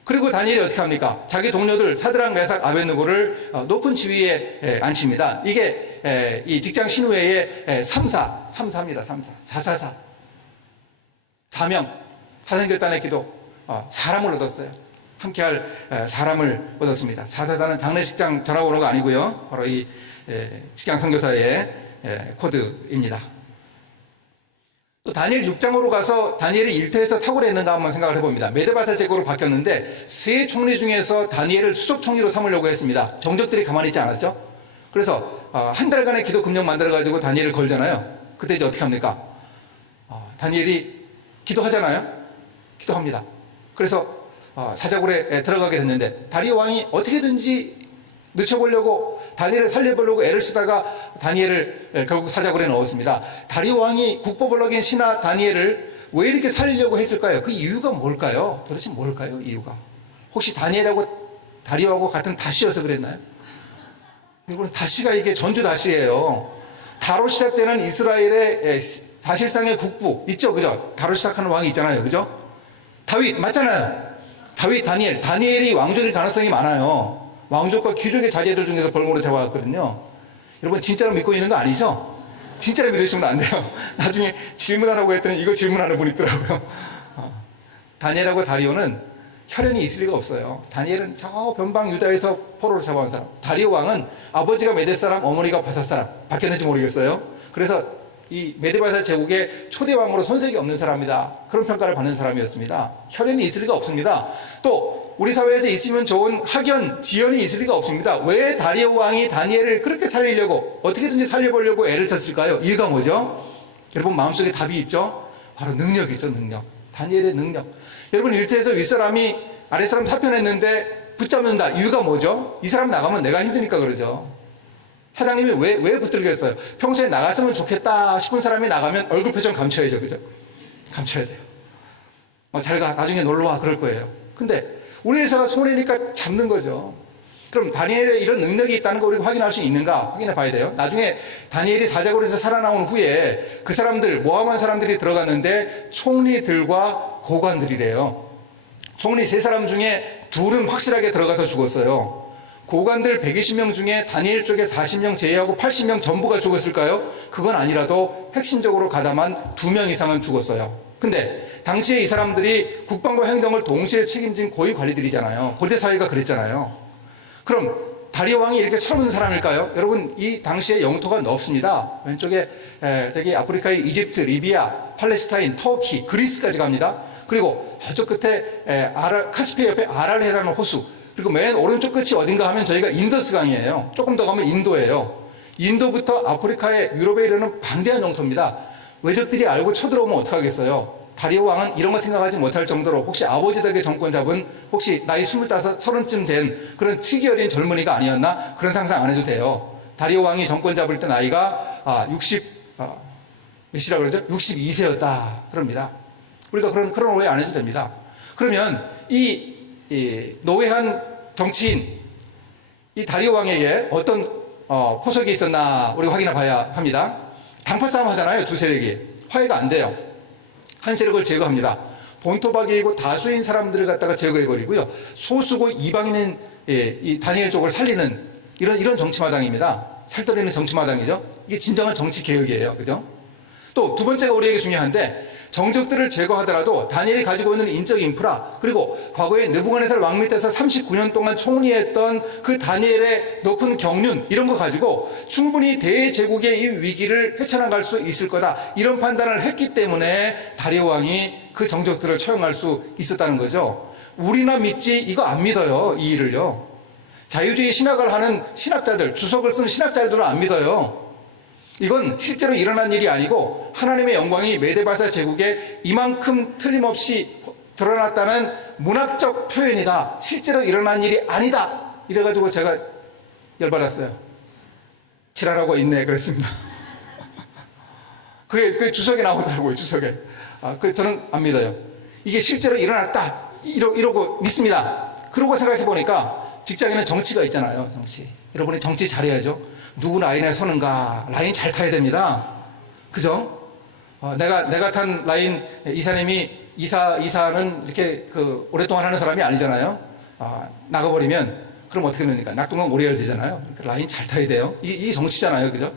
그리고 다니엘이 어떻게 합니까? 자기 동료들 사드락, 메삭, 아벳느고를 높은 지위에 앉힙니다. 이게 이 직장 신우회의 3사입니다. 444. 사명, 사생결단의 기도, 사람을 얻었어요. 함께할 사람을 얻었습니다. 444는 장례식장 전화 오는 거 아니고요. 바로 이 직장 선교사의 코드입니다. 또 다니엘 6장으로 가서 다니엘이 일터에서 탁월했는가 한번 생각을 해봅니다. 메데바사 제국으로 바뀌었는데 세 총리 중에서 다니엘을 수석 총리로 삼으려고 했습니다. 정적들이 가만히 있지 않았죠. 그래서 한 달간의 기도 금령 만들어가지고 다니엘을 걸잖아요. 그때 이제 어떻게 합니까? 다니엘이 기도하잖아요. 기도합니다. 그래서 사자굴에 들어가게 됐는데 다리오 왕이 어떻게든지 늦춰보려고 다니엘을 살려보려고 애를 쓰다가 다니엘을 결국 사자굴에 넣었습니다. 다리오 왕이 국법을 어긴 신하 다니엘을 왜 이렇게 살리려고 했을까요? 그 이유가 뭘까요? 도대체 뭘까요? 이유가 혹시 다니엘하고 다리오하고 같은 다시여서 그랬나요? 여러분, 다시가 이게 전주 다시예요. 다로 시작되는 이스라엘의 사실상의 국부 있죠, 그죠? 다로 시작하는 왕이 있잖아요, 그죠? 다윗 맞잖아요. 다윗, 다니엘이 왕족일 가능성이 많아요. 왕족과 귀족의 자제들 중에서 벌목으로 잡아갔거든요. 여러분 진짜로 믿고 있는 거 아니죠? 진짜로 믿으시면 안 돼요. 나중에 질문하라고 했더니 이거 질문하는 분 있더라고요. 다니엘하고 다리오는 혈연이 있을 리가 없어요. 다니엘은 저 변방 유다에서 포로로 잡아온 사람. 다리오 왕은 아버지가 메대 사람, 어머니가 바사 사람. 바뀌었는지 모르겠어요. 그래서 이 메데바사 제국의 초대 왕으로 손색이 없는 사람이다. 그런 평가를 받는 사람이었습니다. 혈연이 있을 리가 없습니다. 또 우리 사회에서 있으면 좋은 학연, 지연이 있을 리가 없습니다. 왜 다리오 왕이 다니엘을 그렇게 살리려고 어떻게든지 살려보려고 애를 썼을까요? 이유가 뭐죠? 여러분 마음속에 답이 있죠? 바로 능력이죠. 능력. 다니엘의 능력. 여러분 일터에서 윗사람이 아랫사람 사표냈는데 붙잡는다. 이유가 뭐죠? 이 사람 나가면 내가 힘드니까 그러죠. 사장님이 왜 붙들겠어요? 평소에 나갔으면 좋겠다 싶은 사람이 나가면 얼굴 표정 감춰야죠. 그죠? 감춰야 돼요. 잘 가. 나중에 놀러 와. 그럴 거예요. 근데 우리 회사가 손해니까 잡는 거죠. 그럼 다니엘의 이런 능력이 있다는 거 우리가 확인할 수 있는가? 확인해 봐야 돼요. 나중에 다니엘이 사자굴에서 살아나온 후에 그 사람들, 모함한 사람들이 들어갔는데 총리들과 고관들이래요. 총리 3사람 중에 2은 확실하게 들어가서 죽었어요. 고관들 120명 중에 다니엘 쪽에 40명 제외하고 80명 전부가 죽었을까요? 그건 아니라도 핵심적으로 가담한 2명 이상은 죽었어요. 근데 당시에 이 사람들이 국방과 행정을 동시에 책임진 고위 관리들이잖아요. 고대사회가 그랬잖아요. 그럼 다리오 왕이 이렇게 철없는 사람일까요? 여러분 이 당시에 영토가 넓습니다. 왼쪽에 저기 아프리카의 이집트, 리비아, 팔레스타인, 터키, 그리스까지 갑니다. 그리고 저쪽 끝에 카스피해 옆에 아랄해라는 호수, 그리고 맨 오른쪽 끝이 어딘가 하면 저희가 인더스강이에요. 조금 더 가면 인도예요. 인도부터 아프리카의 유럽에 이르는 방대한 영토입니다. 외적들이 알고 쳐들어오면 어떡하겠어요? 다리오 왕은 이런 거 생각하지 못할 정도로 혹시 아버지 덕에 정권 잡은 혹시 나이 25, 30쯤 된 그런 치기 어린 젊은이가 아니었나? 그런 상상 안 해도 돼요. 다리오 왕이 정권 잡을 때 나이가 몇이라 그러죠? 62세였다. 그럽니다. 우리가 그런 오해 안 해도 됩니다. 그러면 이 노회한 정치인 이 다리오 왕에게 어떤 포석이 있었나 우리가 확인해 봐야 합니다. 당파 싸움 하잖아요. 두 세력이. 화해가 안 돼요. 한 세력을 제거합니다. 본토박이 이고 다수인 사람들을 갖다가 제거해버리고요. 소수고 이방인인 이 다니엘 쪽을 살리는 이런 정치마당입니다. 살떨이는 정치마당이죠. 이게 진정한 정치 개혁이에요. 그죠? 또 두 번째가 우리에게 중요한데, 정적들을 제거하더라도 다니엘이 가지고 있는 인적 인프라, 그리고 과거에 느부갓네살 왕 밑에서 39년 동안 총리했던 그 다니엘의 높은 경륜, 이런 거 가지고 충분히 대제국의 이 위기를 헤쳐나갈 수 있을 거다, 이런 판단을 했기 때문에 다리오 왕이 그 정적들을 처형할 수 있었다는 거죠. 우리나 믿지, 이거 안 믿어요. 이 일을요. 자유주의 신학을 하는 신학자들, 주석을 쓴 신학자들은 안 믿어요. 이건 실제로 일어난 일이 아니고 하나님의 영광이 메데바사 제국에 이만큼 틀림없이 드러났다는 문학적 표현이다. 실제로 일어난 일이 아니다. 이래가지고 제가 열받았어요. 지랄하고 있네 그랬습니다. 그게 주석에 나오더라고요. 주석에. 저는 안 믿어요. 이게 실제로 일어났다. 이러고 믿습니다. 그러고 생각해 보니까 직장에는 정치가 있잖아요. 정치. 여러분이 정치 잘해야죠. 누구 라인에 서는가, 라인 잘 타야 됩니다. 그죠? 내가 탄 라인, 이사는 이렇게 오랫동안 하는 사람이 아니잖아요. 나가버리면, 그럼 어떻게 됩니까? 낙동강 오리알 되잖아요. 라인 잘 타야 돼요. 이 정치잖아요. 그죠?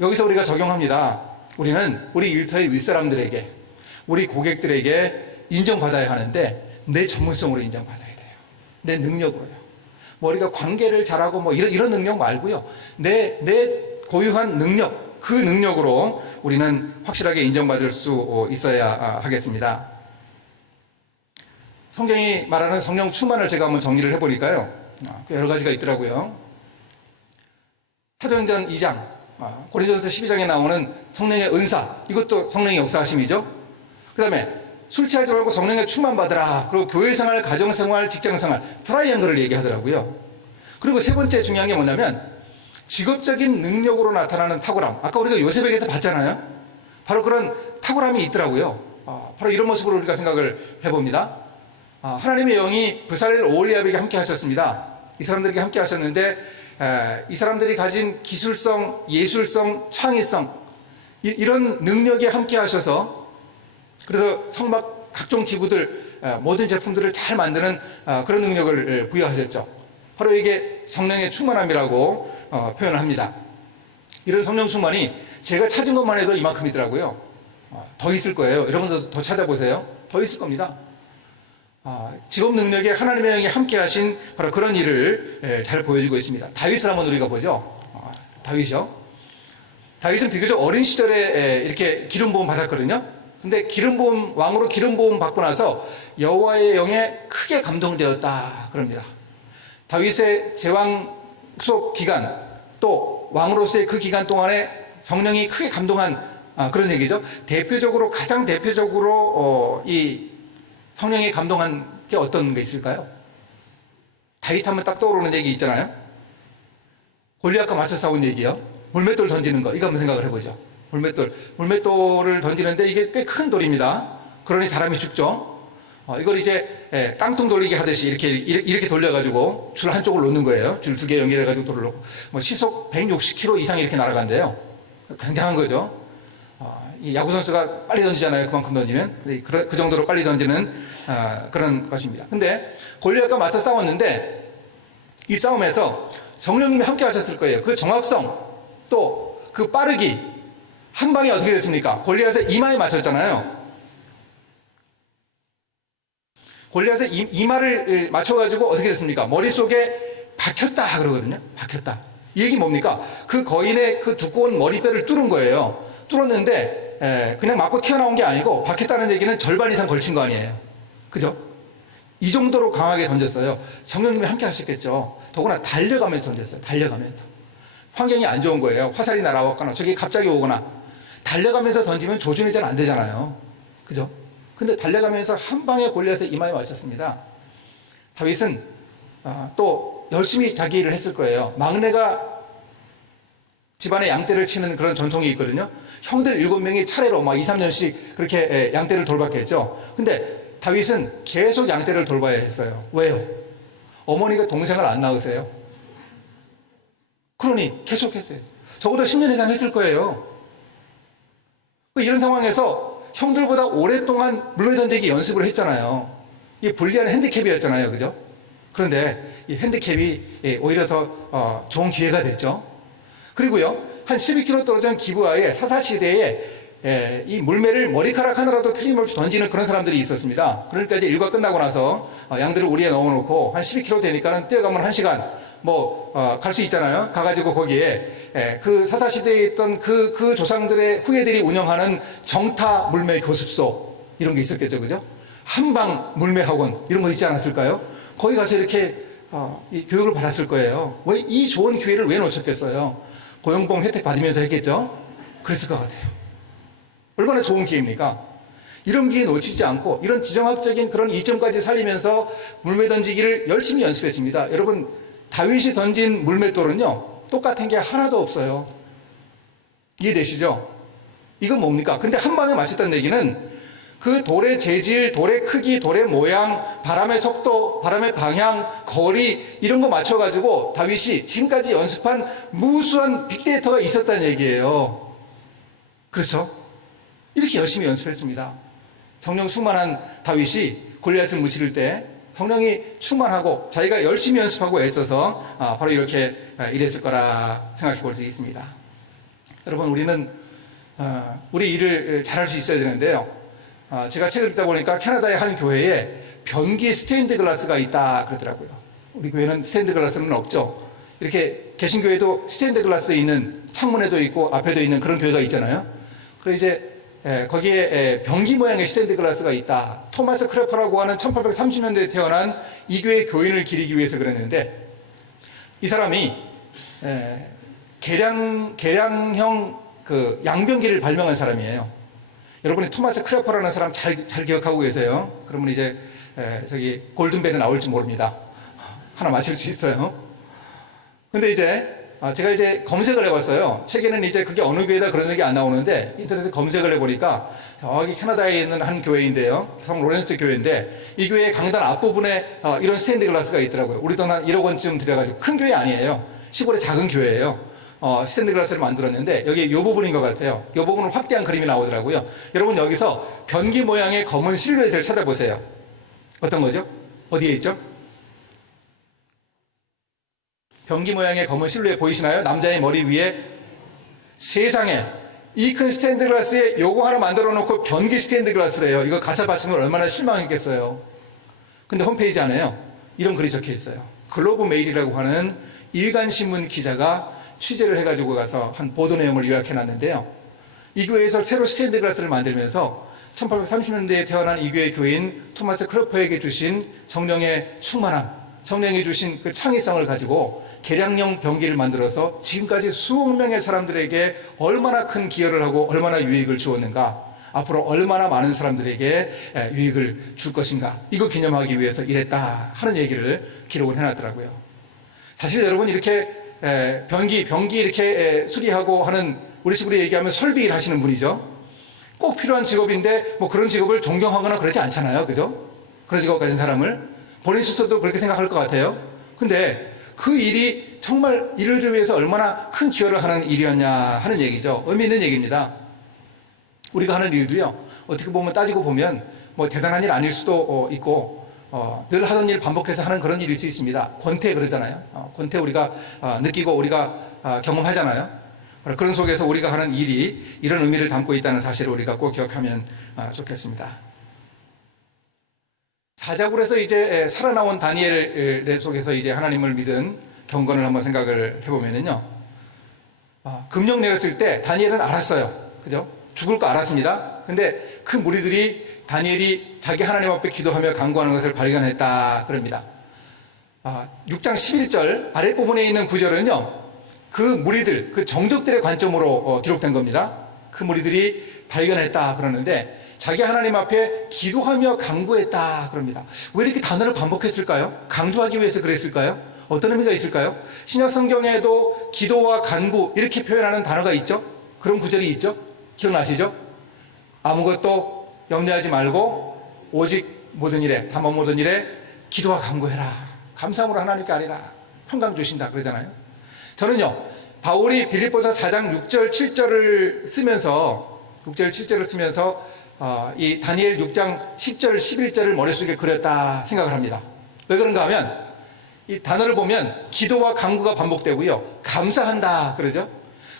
여기서 우리가 적용합니다. 우리는 우리 일터의 윗사람들에게, 우리 고객들에게 인정받아야 하는데, 내 전문성으로 인정받아야 돼요. 내 능력으로요. 우리가 관계를 잘하고 이런 능력 말고요. 내 고유한 능력, 그 능력으로 우리는 확실하게 인정받을 수 있어야 하겠습니다. 성경이 말하는 성령 충만을 제가 한번 정리를 해보니까요. 여러 가지가 있더라고요. 사도행전 2장, 고린도전서 12장에 나오는 성령의 은사, 이것도 성령의 역사하심이죠. 그 다음에 술 취하지 말고 성령의 충만 받으라. 그리고 교회생활, 가정생활, 직장생활, 트라이앵글을 얘기하더라고요. 그리고 세 번째 중요한 게 뭐냐면 직업적인 능력으로 나타나는 탁월함. 아까 우리가 요셉에게서 봤잖아요. 바로 그런 탁월함이 있더라고요. 바로 이런 모습으로 우리가 생각을 해봅니다. 하나님의 영이 브살렐 오홀리압에게 함께 하셨습니다. 이 사람들에게 함께 하셨는데 이 사람들이 가진 기술성, 예술성, 창의성, 이런 능력에 함께 하셔서 그래서 성막 각종 기구들, 모든 제품들을 잘 만드는 그런 능력을 부여하셨죠. 바로 이게 성령의 충만함이라고 표현을 합니다. 이런 성령 충만이 제가 찾은 것만 해도 이만큼이더라고요. 더 있을 거예요. 여러분도 더 찾아보세요. 더 있을 겁니다. 직업 능력에 하나님의 영이 함께 하신 바로 그런 일을 잘 보여주고 있습니다. 다윗을 한번 우리가 보죠. 다윗이요. 다윗은 비교적 어린 시절에 이렇게 기름 부음 받았거든요. 근데 왕으로 기름 부음 받고 나서 여호와의 영에 크게 감동되었다 그럽니다. 다윗의 제왕 기간, 또 왕으로서의 그 기간 동안에 성령이 크게 감동한 그런 얘기죠. 가장 대표적으로 이 성령이 감동한 게 어떤 게 있을까요? 다윗 하면 딱 떠오르는 얘기 있잖아요. 골리앗과 맞서 싸운 얘기요. 물맷돌 던지는 거, 이거 한번 생각을 해보죠. 물맷돌을 던지는데 이게 꽤 큰 돌입니다. 그러니 사람이 죽죠. 이걸 이제 깡통 돌리기 하듯이 이렇게 돌려가지고 줄 한쪽을 놓는 거예요. 줄 두 개 연결해가지고 돌을 놓고 시속 160km 이상 이렇게 날아간대요. 굉장한 거죠. 이 야구 선수가 빨리 던지잖아요. 그만큼 던지면 그 정도로 빨리 던지는 그런 것입니다. 근데 골리앗과 맞서 싸웠는데 이 싸움에서 성령님이 함께 하셨을 거예요. 그 정확성 또 그 빠르기 한 방에 어떻게 됐습니까? 골리앗의 이마에 맞췄잖아요. 골리앗의 이마를 맞춰가지고 어떻게 됐습니까? 머릿속에 박혔다 그러거든요. 박혔다. 이 얘기 뭡니까? 그 거인의 그 두꺼운 머리뼈를 뚫은 거예요. 뚫었는데 그냥 맞고 튀어나온 게 아니고 박혔다는 얘기는 절반 이상 걸친 거 아니에요. 그죠? 이 정도로 강하게 던졌어요. 성령님이 함께 하셨겠죠. 더구나 달려가면서 던졌어요. 달려가면서. 환경이 안 좋은 거예요. 화살이 날아왔거나 저기 갑자기 오거나. 달려가면서 던지면 조준이 잘 안 되잖아요. 그죠? 근데 달려가면서 한 방에 골리앗의 이마에 맞췄습니다. 다윗은 또 열심히 자기 일을 했을 거예요. 막내가 집안에 양떼를 치는 그런 전통이 있거든요. 형들 7명이 차례로 막 2, 3년씩 그렇게 양떼를 돌봤겠죠. 근데 다윗은 계속 양떼를 돌봐야 했어요. 왜요? 어머니가 동생을 안 낳으세요. 그러니 계속 했어요. 적어도 10년 이상 했을 거예요. 이런 상황에서 형들보다 오랫동안 물매 던지기 연습을 했잖아요. 이게 불리한 핸디캡이었잖아요. 그죠? 그런데 이 핸디캡이 오히려 더 좋은 기회가 됐죠. 그리고요, 한 12km 떨어진 기부하에 사사시대에 이 물매를 머리카락 하나라도 틀림없이 던지는 그런 사람들이 있었습니다. 그러니까 이제 일과 끝나고 나서 양들을 우리에 넣어놓고 한 12km 되니까는 뛰어가면 1시간 갈 수 있잖아요. 가가지고 거기에 그 사사시대에 있던 그 조상들의 후예들이 운영하는 정타 물매 교습소 이런 게 있었겠죠. 그죠? 한방 물매 학원 이런 거 있지 않았을까요? 거기 가서 이렇게 이 교육을 받았을 거예요. 왜 이 좋은 기회를 왜 놓쳤겠어요? 고용보험 혜택 받으면서 했겠죠? 그랬을 것 같아요. 얼마나 좋은 기회입니까? 이런 기회 놓치지 않고 이런 지정학적인 그런 이점까지 살리면서 물매 던지기를 열심히 연습했습니다. 여러분, 다윗이 던진 물맷돌은요, 똑같은 게 하나도 없어요. 이해되시죠? 이건 뭡니까? 근데 한 방에 맞췄다는 얘기는 그 돌의 재질, 돌의 크기, 돌의 모양, 바람의 속도, 바람의 방향, 거리 이런 거 맞춰가지고 다윗이 지금까지 연습한 무수한 빅데이터가 있었다는 얘기예요. 그렇죠? 이렇게 열심히 연습했습니다. 성령 충만한 다윗이 골리앗을 무찌를 때 성령이 충만하고 자기가 열심히 연습하고 애써서 바로 이렇게 이랬을 거라 생각해 볼 수 있습니다. 여러분, 우리는 우리 일을 잘할 수 있어야 되는데요. 제가 책을 읽다 보니까 캐나다의 한 교회에 변기 스테인드 글라스가 있다 그러더라고요. 우리 교회는 스테인드 글라스는 없죠. 이렇게 개신교회도 스테인드 글라스 있는 창문에도 있고 앞에도 있는 그런 교회가 있잖아요. 그래서 이제 거기에 변기 모양의 스테인드 글라스가 있다. 토마스 크래퍼라고 하는 1830년대에 태어난 이 교회의 교인을 기리기 위해서 그랬는데, 이 사람이 계량형 그 양변기를 발명한 사람이에요. 여러분이 토마스 크래퍼라는 사람 잘 기억하고 계세요? 그러면 이제 저기 골든벨이 나올지 모릅니다. 하나 맞힐 수 있어요. 근데 이제 제가 이제 검색을 해봤어요. 책에는 이제 그게 어느 교회다 그런 얘기 안 나오는데 인터넷에 검색을 해보니까 저기 캐나다에 있는 한 교회인데요. 성 로렌스 교회인데 이 교회의 강단 앞부분에 이런 스테인드 글라스가 있더라고요. 우리 돈 한 1억 원쯤 들여가지고 큰 교회 아니에요. 시골의 작은 교회예요. 스테인드 글라스를 만들었는데 여기 이 부분인 것 같아요. 이 부분을 확대한 그림이 나오더라고요. 여러분, 여기서 변기 모양의 검은 실루엣을 찾아보세요. 어떤 거죠? 어디에 있죠? 변기 모양의 검은 실루엣 보이시나요? 남자의 머리 위에. 세상에, 이 큰 스테인드 글라스에 요거 하나 만들어 놓고 변기 스테인드 글라스래요. 이거 가사 봤으면 얼마나 실망했겠어요. 근데 홈페이지 안에요, 이런 글이 적혀 있어요. 글로브 메일이라고 하는 일간신문 기자가 취재를 해가지고 가서 한 보도 내용을 요약해 놨는데요. 이 교회에서 새로 스테인드 글라스를 만들면서 1830년대에 태어난 이 교회 교인 토마스 크래퍼에게 주신 성령의 충만함, 성령이 주신 그 창의성을 가지고 계량형 변기를 만들어서 지금까지 수억 명의 사람들에게 얼마나 큰 기여를 하고 얼마나 유익을 주었는가, 앞으로 얼마나 많은 사람들에게 유익을 줄 것인가, 이거 기념하기 위해서 이랬다 하는 얘기를 기록을 해놨더라고요. 사실 여러분, 이렇게 변기 이렇게 수리하고 하는, 우리 식으로 얘기하면 설비일 하시는 분이죠. 꼭 필요한 직업인데 뭐 그런 직업을 존경하거나 그러지 않잖아요. 그죠? 그런 직업 가진 사람을 본인 스스로도 그렇게 생각할 것 같아요. 근데 그 일이 정말 이를 위해서 얼마나 큰 기여를 하는 일이었냐 하는 얘기죠. 의미 있는 얘기입니다. 우리가 하는 일도요, 어떻게 보면 따지고 보면 뭐 대단한 일 아닐 수도 있고 늘 하던 일 반복해서 하는 그런 일일 수 있습니다. 권태 그러잖아요. 권태 우리가 느끼고 우리가 경험하잖아요. 그런 속에서 우리가 하는 일이 이런 의미를 담고 있다는 사실을 우리가 꼭 기억하면 좋겠습니다. 사자굴에서 이제 살아나온 다니엘의 속에서 이제 하나님을 믿은 경건을 한번 생각을 해보면요. 금령 내렸을 때 다니엘은 알았어요. 그죠? 죽을 거 알았습니다. 근데 그 무리들이 다니엘이 자기 하나님 앞에 기도하며 간구하는 것을 발견했다 그럽니다. 6장 11절 아랫부분에 있는 구절은요, 그 무리들, 그 정적들의 관점으로 기록된 겁니다. 그 무리들이 발견했다 그러는데 자기 하나님 앞에 기도하며 간구했다 그럽니다. 왜 이렇게 단어를 반복했을까요? 강조하기 위해서 그랬을까요? 어떤 의미가 있을까요? 신약 성경에도 기도와 간구 이렇게 표현하는 단어가 있죠? 그런 구절이 있죠? 기억나시죠? 아무것도 염려하지 말고 오직 모든 일에, 다만 모든 일에 기도와 간구해라. 감사함으로 하나님께 아뢰라. 평강 주신다 그러잖아요. 저는요, 바울이 빌립보서 4장 6절 7절을 쓰면서 6절 7절을 쓰면서 이 다니엘 6장 10절 11절을 머릿속에 그렸다 생각을 합니다. 왜 그런가 하면 이 단어를 보면 기도와 간구가 반복되고요, 감사한다 그러죠.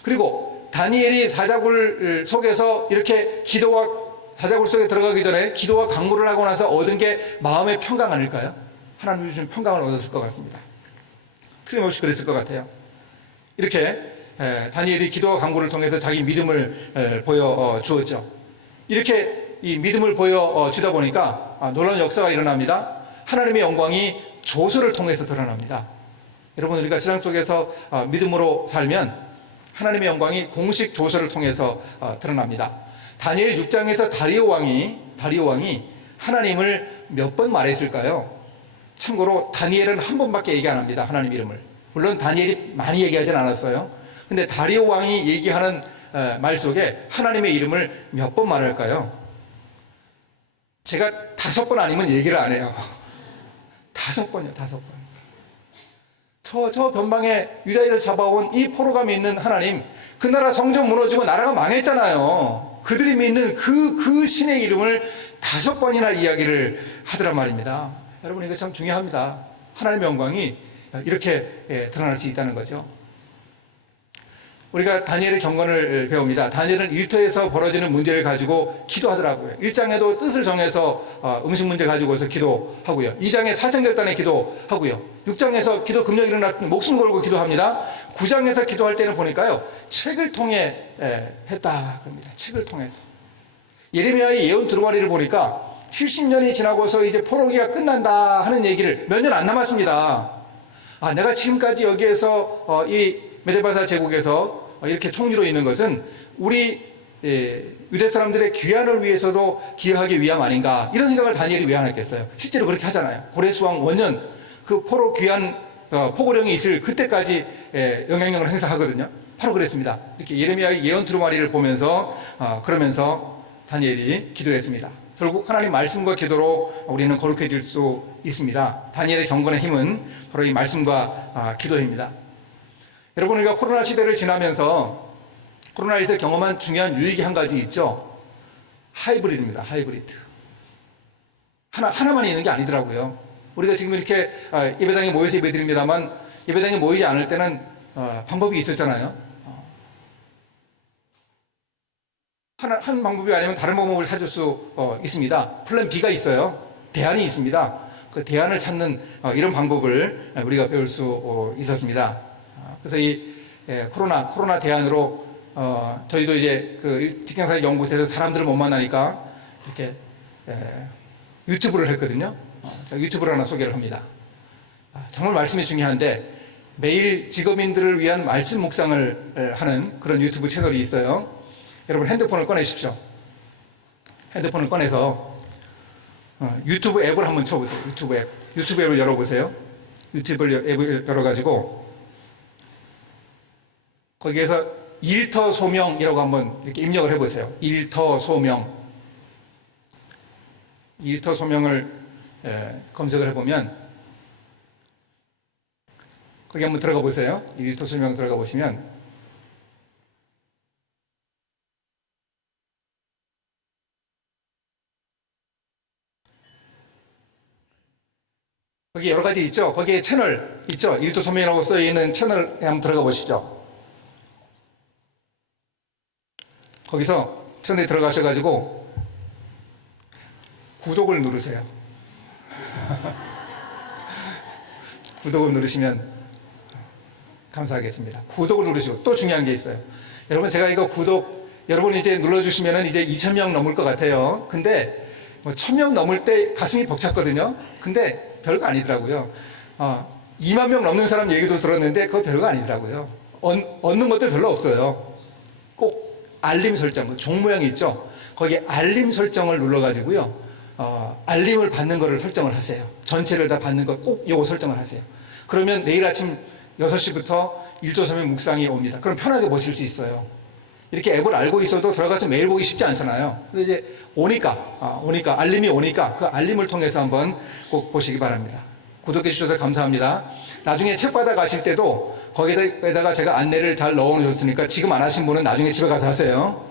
그리고 다니엘이 사자굴 속에서 이렇게 기도와 사자굴 속에 들어가기 전에 기도와 간구를 하고 나서 얻은 게 마음의 평강 아닐까요? 하나님 주신 평강을 얻었을 것 같습니다. 틀림없이 그랬을 것 같아요. 이렇게 다니엘이 기도와 간구를 통해서 자기 믿음을 보여주었죠. 이렇게 이 믿음을 보여주다 보니까 놀라운 역사가 일어납니다. 하나님의 영광이 조서를 통해서 드러납니다. 여러분, 우리가 신앙 속에서 믿음으로 살면 하나님의 영광이 공식 조서를 통해서 드러납니다. 다니엘 6장에서 다리오 왕이 하나님을 몇 번 말했을까요? 참고로 다니엘은 한 번밖에 얘기 안 합니다. 하나님 이름을. 물론 다니엘이 많이 얘기하진 않았어요. 근데 다리오 왕이 얘기하는 말 속에 하나님의 이름을 몇 번 말할까요? 제가 5번 아니면 얘기를 안 해요. 5번이요, 5번. 저 변방에 유다에서 잡아온 이 포로가 믿는 하나님, 그 나라 성전 무너지고 나라가 망했잖아요. 그들이 믿는 그 신의 이름을 5번이나 이야기를 하더란 말입니다. 여러분, 이거 참 중요합니다. 하나님의 영광이 이렇게 드러날 수 있다는 거죠. 우리가 다니엘의 경건을 배웁니다. 다니엘은 일터에서 벌어지는 문제를 가지고 기도하더라고요. 1장에도 뜻을 정해서 음식 문제 가지고서 기도하고요. 2장에 사생결단에 기도하고요. 6장에서 기도 금령이 일어날 때 목숨 걸고 기도합니다. 9장에서 기도할 때는 보니까요, 책을 통해 했다 그럽니다. 책을 통해서. 예레미야의 예언 두루마리를 보니까 70년이 지나고서 이제 포로기가 끝난다 하는 얘기를 몇 년 안 남았습니다. 내가 지금까지 여기에서 이 메데바사 제국에서 이렇게 총리로 있는 것은 우리 유대 사람들의 귀환을 위해서도 기여하기 위함 아닌가, 이런 생각을 다니엘이 왜 안 했겠어요? 실제로 그렇게 하잖아요. 고레스왕 원년 그 포로 귀환 포고령이 있을 그때까지 영향력을 행사하거든요. 바로 그랬습니다. 이렇게 예레미야의 예언 두루마리를 보면서 그러면서 다니엘이 기도했습니다. 결국 하나님 말씀과 기도로 우리는 거룩해질 수 있습니다. 다니엘의 경건의 힘은 바로 이 말씀과 기도입니다. 여러분, 우리가 코로나 시대를 지나면서 코로나에서 경험한 중요한 유익이 한 가지 있죠. 하이브리드입니다. 하이브리드. 하나만 있는 게 아니더라고요. 우리가 지금 이렇게 예배당에 모여서 예배드립니다만, 예배당에 모이지 않을 때는 방법이 있었잖아요. 한 방법이 아니면 다른 방법을 찾을 수 있습니다. 플랜 B가 있어요. 대안이 있습니다. 그 대안을 찾는 이런 방법을 우리가 배울 수 있었습니다. 그래서 이 코로나 대안으로 저희도 이제 그 직장사회 연구소에서 사람들을 못 만나니까 이렇게 유튜브를 했거든요. 유튜브를 하나 소개를 합니다. 정말 말씀이 중요한데, 매일 직업인들을 위한 말씀 묵상을 하는 그런 유튜브 채널이 있어요. 여러분, 핸드폰을 꺼내십시오. 핸드폰을 꺼내서 유튜브 앱을 한번 쳐보세요. 유튜브 앱을 열어보세요. 유튜브 앱을 열어가지고 거기에서 일터 소명이라고 한번 이렇게 입력을 해보세요. 일터 소명을 검색을 해보면 거기 한번 들어가 보세요. 일터 소명 들어가 보시면 거기 여러 가지 있죠. 거기에 채널 있죠. 일터 소명이라고 써있는 채널에 한번 들어가 보시죠. 거기서 채널에 들어가셔가지고 구독을 누르세요. 구독을 누르시면 감사하겠습니다. 구독을 누르시고, 또 중요한 게 있어요. 여러분, 제가 이거 여러분이 이제 눌러주시면 이제 2,000명 넘을 것 같아요. 근데 1,000명 넘을 때 가슴이 벅찼거든요. 근데 별거 아니더라고요. 2만 명 넘는 사람 얘기도 들었는데 그거 별거 아니더라고요. 얻는 것도 별로 없어요. 꼭 알림 설정, 종 모양이 있죠. 거기에 알림 설정을 눌러가지고요, 알림을 받는 거를 설정을 하세요. 전체를 다 받는 거 꼭 요거 설정을 하세요. 그러면 내일 아침 6시부터 일조소명 묵상이 옵니다. 그럼 편하게 보실 수 있어요. 이렇게 앱을 알고 있어도 들어가서 매일 보기 쉽지 않잖아요. 근데 이제 오니까 알림이 오니까 그 알림을 통해서 한번 꼭 보시기 바랍니다. 구독해 주셔서 감사합니다. 나중에 책 받아 가실 때도 거기에다가 제가 안내를 잘 넣어 놓으셨으니까 지금 안 하신 분은 나중에 집에 가서 하세요.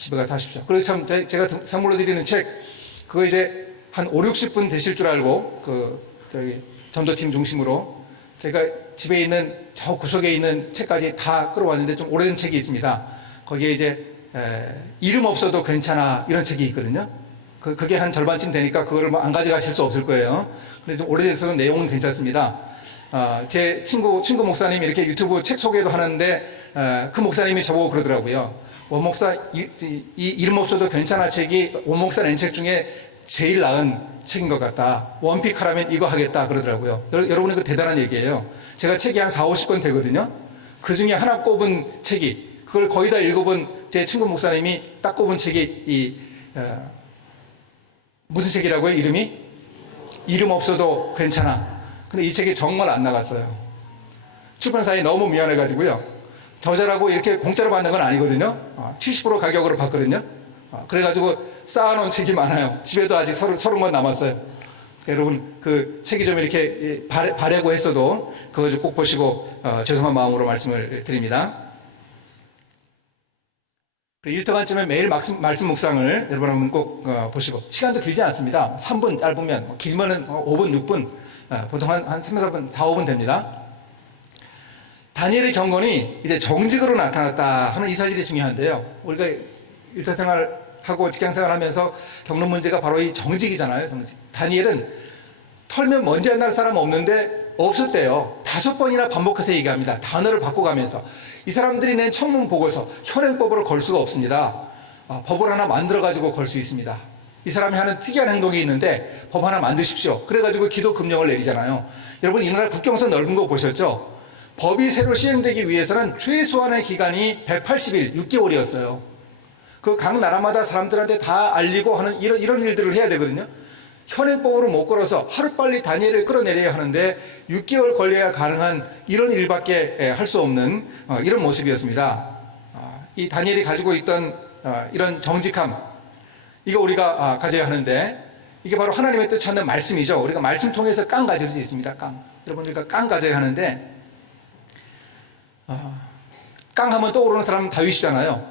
집에 가서 하십시오. 그래서 참 제가 선물로 드리는 책 그거 이제 한 5, 60분 되실 줄 알고 저기 전도팀 중심으로 제가 집에 있는 저 구석에 있는 책까지 다 끌어왔는데 좀 오래된 책이 있습니다. 거기에 이제 이름 없어도 괜찮아 이런 책이 있거든요. 그게 한 절반쯤 되니까 그거를 뭐 안 가져가실 수 없을 거예요. 그래서 오래돼서 내용은 괜찮습니다. 제 친구 목사님이 이렇게 유튜브 책 소개도 하는데 그 목사님이 저보고 그러더라고요. 원 목사 이 이름 없어도 괜찮아 책이 원 목사 낸 책 중에 제일 나은 책인 것 같다. 원픽하라면 이거 하겠다 그러더라고요. 여러분 이거 대단한 얘기예요. 제가 책이 한 4, 50권 되거든요. 그 중에 하나 꼽은 책이 그걸 거의 다 읽어본 제 친구 목사님이 딱 꼽은 책이 무슨 책이라고요? 이름이? 이름 없어도 괜찮아. 근데 이 책이 정말 안 나갔어요. 출판사에 너무 미안해가지고요. 저자라고 이렇게 공짜로 받는 건 아니거든요. 70% 가격으로 받거든요. 그래가지고 쌓아놓은 책이 많아요. 집에도 아직 30권 남았어요. 여러분 그 책이 좀 이렇게 바래고 했어도 그거 좀 꼭 보시고 죄송한 마음으로 말씀을 드립니다. 1터간쯤에 매일 말씀 묵상을 여러분 한번 꼭 보시고 시간도 길지 않습니다. 3분 짧으면 길면은 5분 6분 보통 한 3, 4분 4, 5분 됩니다. 다니엘의 경건이 이제 정직으로 나타났다 하는 이 사실이 중요한데요. 우리가 일터생활하고 직장생활 하면서 겪는 문제가 바로 이 정직이잖아요. 정직. 다니엘은 털면 먼지 안 날 사람 없는데 없었대요. 5번이나 반복해서 얘기합니다. 단어를 바꿔가면서. 이 사람들이 낸 청문 보고서 현행법으로 걸 수가 없습니다. 법을 하나 만들어가지고 걸 수 있습니다. 이 사람이 하는 특이한 행동이 있는데 법 하나 만드십시오. 그래가지고 기도 금령을 내리잖아요. 여러분 이 나라 국경선 넓은 거 보셨죠? 법이 새로 시행되기 위해서는 최소한의 기간이 180일, 6개월이었어요. 그 각 나라마다 사람들한테 다 알리고 하는 이런 일들을 해야 되거든요. 현행법으로 못 걸어서 하루빨리 다니엘을 끌어내려야 하는데 6개월 걸려야 가능한 이런 일밖에 할 수 없는 이런 모습이었습니다. 이 다니엘이 가지고 있던 이런 정직함, 이거 우리가 가져야 하는데 이게 바로 하나님의 뜻 찾는 말씀이죠. 우리가 말씀 통해서 깡 가질 수 있습니다. 깡. 여러분 우리가 깡 가져야 하는데 깡 하면 떠오르는 사람은 다윗이잖아요.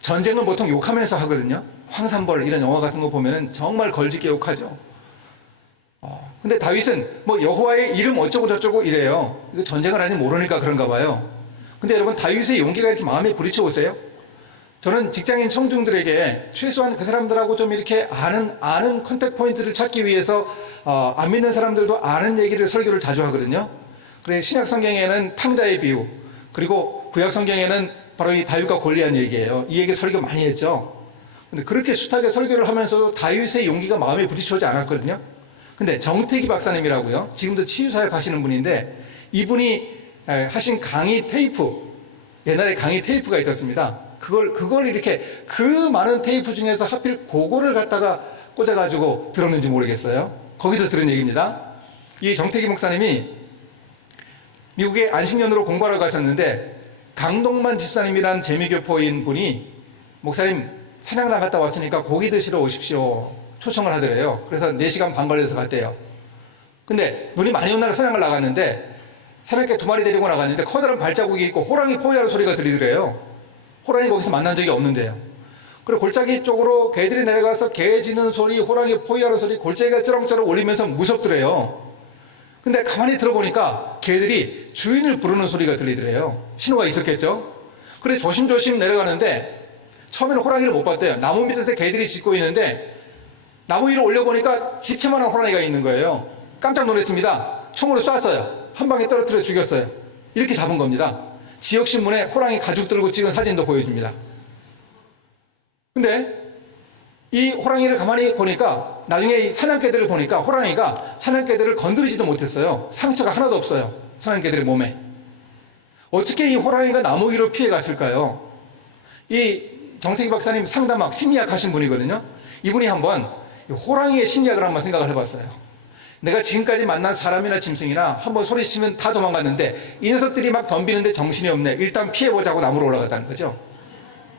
전쟁은 보통 욕하면서 하거든요. 황산벌 이런 영화 같은 거 보면은 정말 걸짓게 욕하죠. 근데 다윗은 뭐 여호와의 이름 어쩌고 저쩌고 이래요. 이거 전쟁을 아직 모르니까 그런가 봐요. 근데 여러분 다윗의 용기가 이렇게 마음에 부딪혀 오세요? 저는 직장인 청중들에게 최소한 그 사람들하고 좀 이렇게 아는 컨택 포인트를 찾기 위해서 안 믿는 사람들도 아는 얘기를 설교를 자주 하거든요. 그래 신약 성경에는 탕자의 비유, 그리고 구약 성경에는 바로 이 다윗과 골리앗 얘기예요. 이 얘기 설교 많이 했죠. 근데 그렇게 숱하게 설교를 하면서도 다윗의 용기가 마음에 부딪혀오지 않았거든요. 근데 정태기 박사님이라고요. 지금도 치유사역 하시는 분인데 이분이 하신 강의 테이프, 옛날에 강의 테이프가 있었습니다. 그걸 이렇게 그 많은 테이프 중에서 하필 그거를 갖다가 꽂아가지고 들었는지 모르겠어요. 거기서 들은 얘기입니다. 이 정태기 목사님이 미국에 안식년으로 공부하러 가셨는데 강동만 집사님이란 재미교포인 분이 목사님 사냥 나갔다 왔으니까 고기 드시러 오십시오 초청을 하더래요. 그래서 4시간 반 걸려서 갔대요. 근데 눈이 많이 온 날 사냥을 나갔는데 사냥개 2마리 데리고 나갔는데 커다란 발자국이 있고 호랑이 포위하는 소리가 들리더래요. 호랑이 거기서 만난 적이 없는데요. 그리고 골짜기 쪽으로 개들이 내려가서 개 짖는 소리, 호랑이 포위하는 소리, 골짜기가 쩌렁쩌렁 울리면서 무섭더래요. 근데 가만히 들어보니까 개들이 주인을 부르는 소리가 들리더래요. 신호가 있었겠죠. 그래서 조심조심 내려가는데 처음에는 호랑이를 못 봤대요. 나무 밑에서 개들이 짖고 있는데 나무 위로 올려보니까 집채만한 호랑이가 있는 거예요. 깜짝 놀랐습니다. 총으로 쐈어요. 한 방에 떨어뜨려 죽였어요. 이렇게 잡은 겁니다. 지역신문에 호랑이 가죽 들고 찍은 사진도 보여줍니다. 근데 이 호랑이를 가만히 보니까 나중에 이 사냥개들을 보니까 호랑이가 사냥개들을 건드리지도 못했어요. 상처가 하나도 없어요. 사냥개들의 몸에. 어떻게 이 호랑이가 나무 위로 피해 갔을까요? 이 정태기 박사님 상담학, 심리학 하신 분이거든요. 이분이 한번 호랑이의 심리학을 한번 생각을 해봤어요. 내가 지금까지 만난 사람이나 짐승이나 한번 소리치면 다 도망갔는데 이 녀석들이 막 덤비는데 정신이 없네. 일단 피해보자고 나무로 올라갔다는 거죠.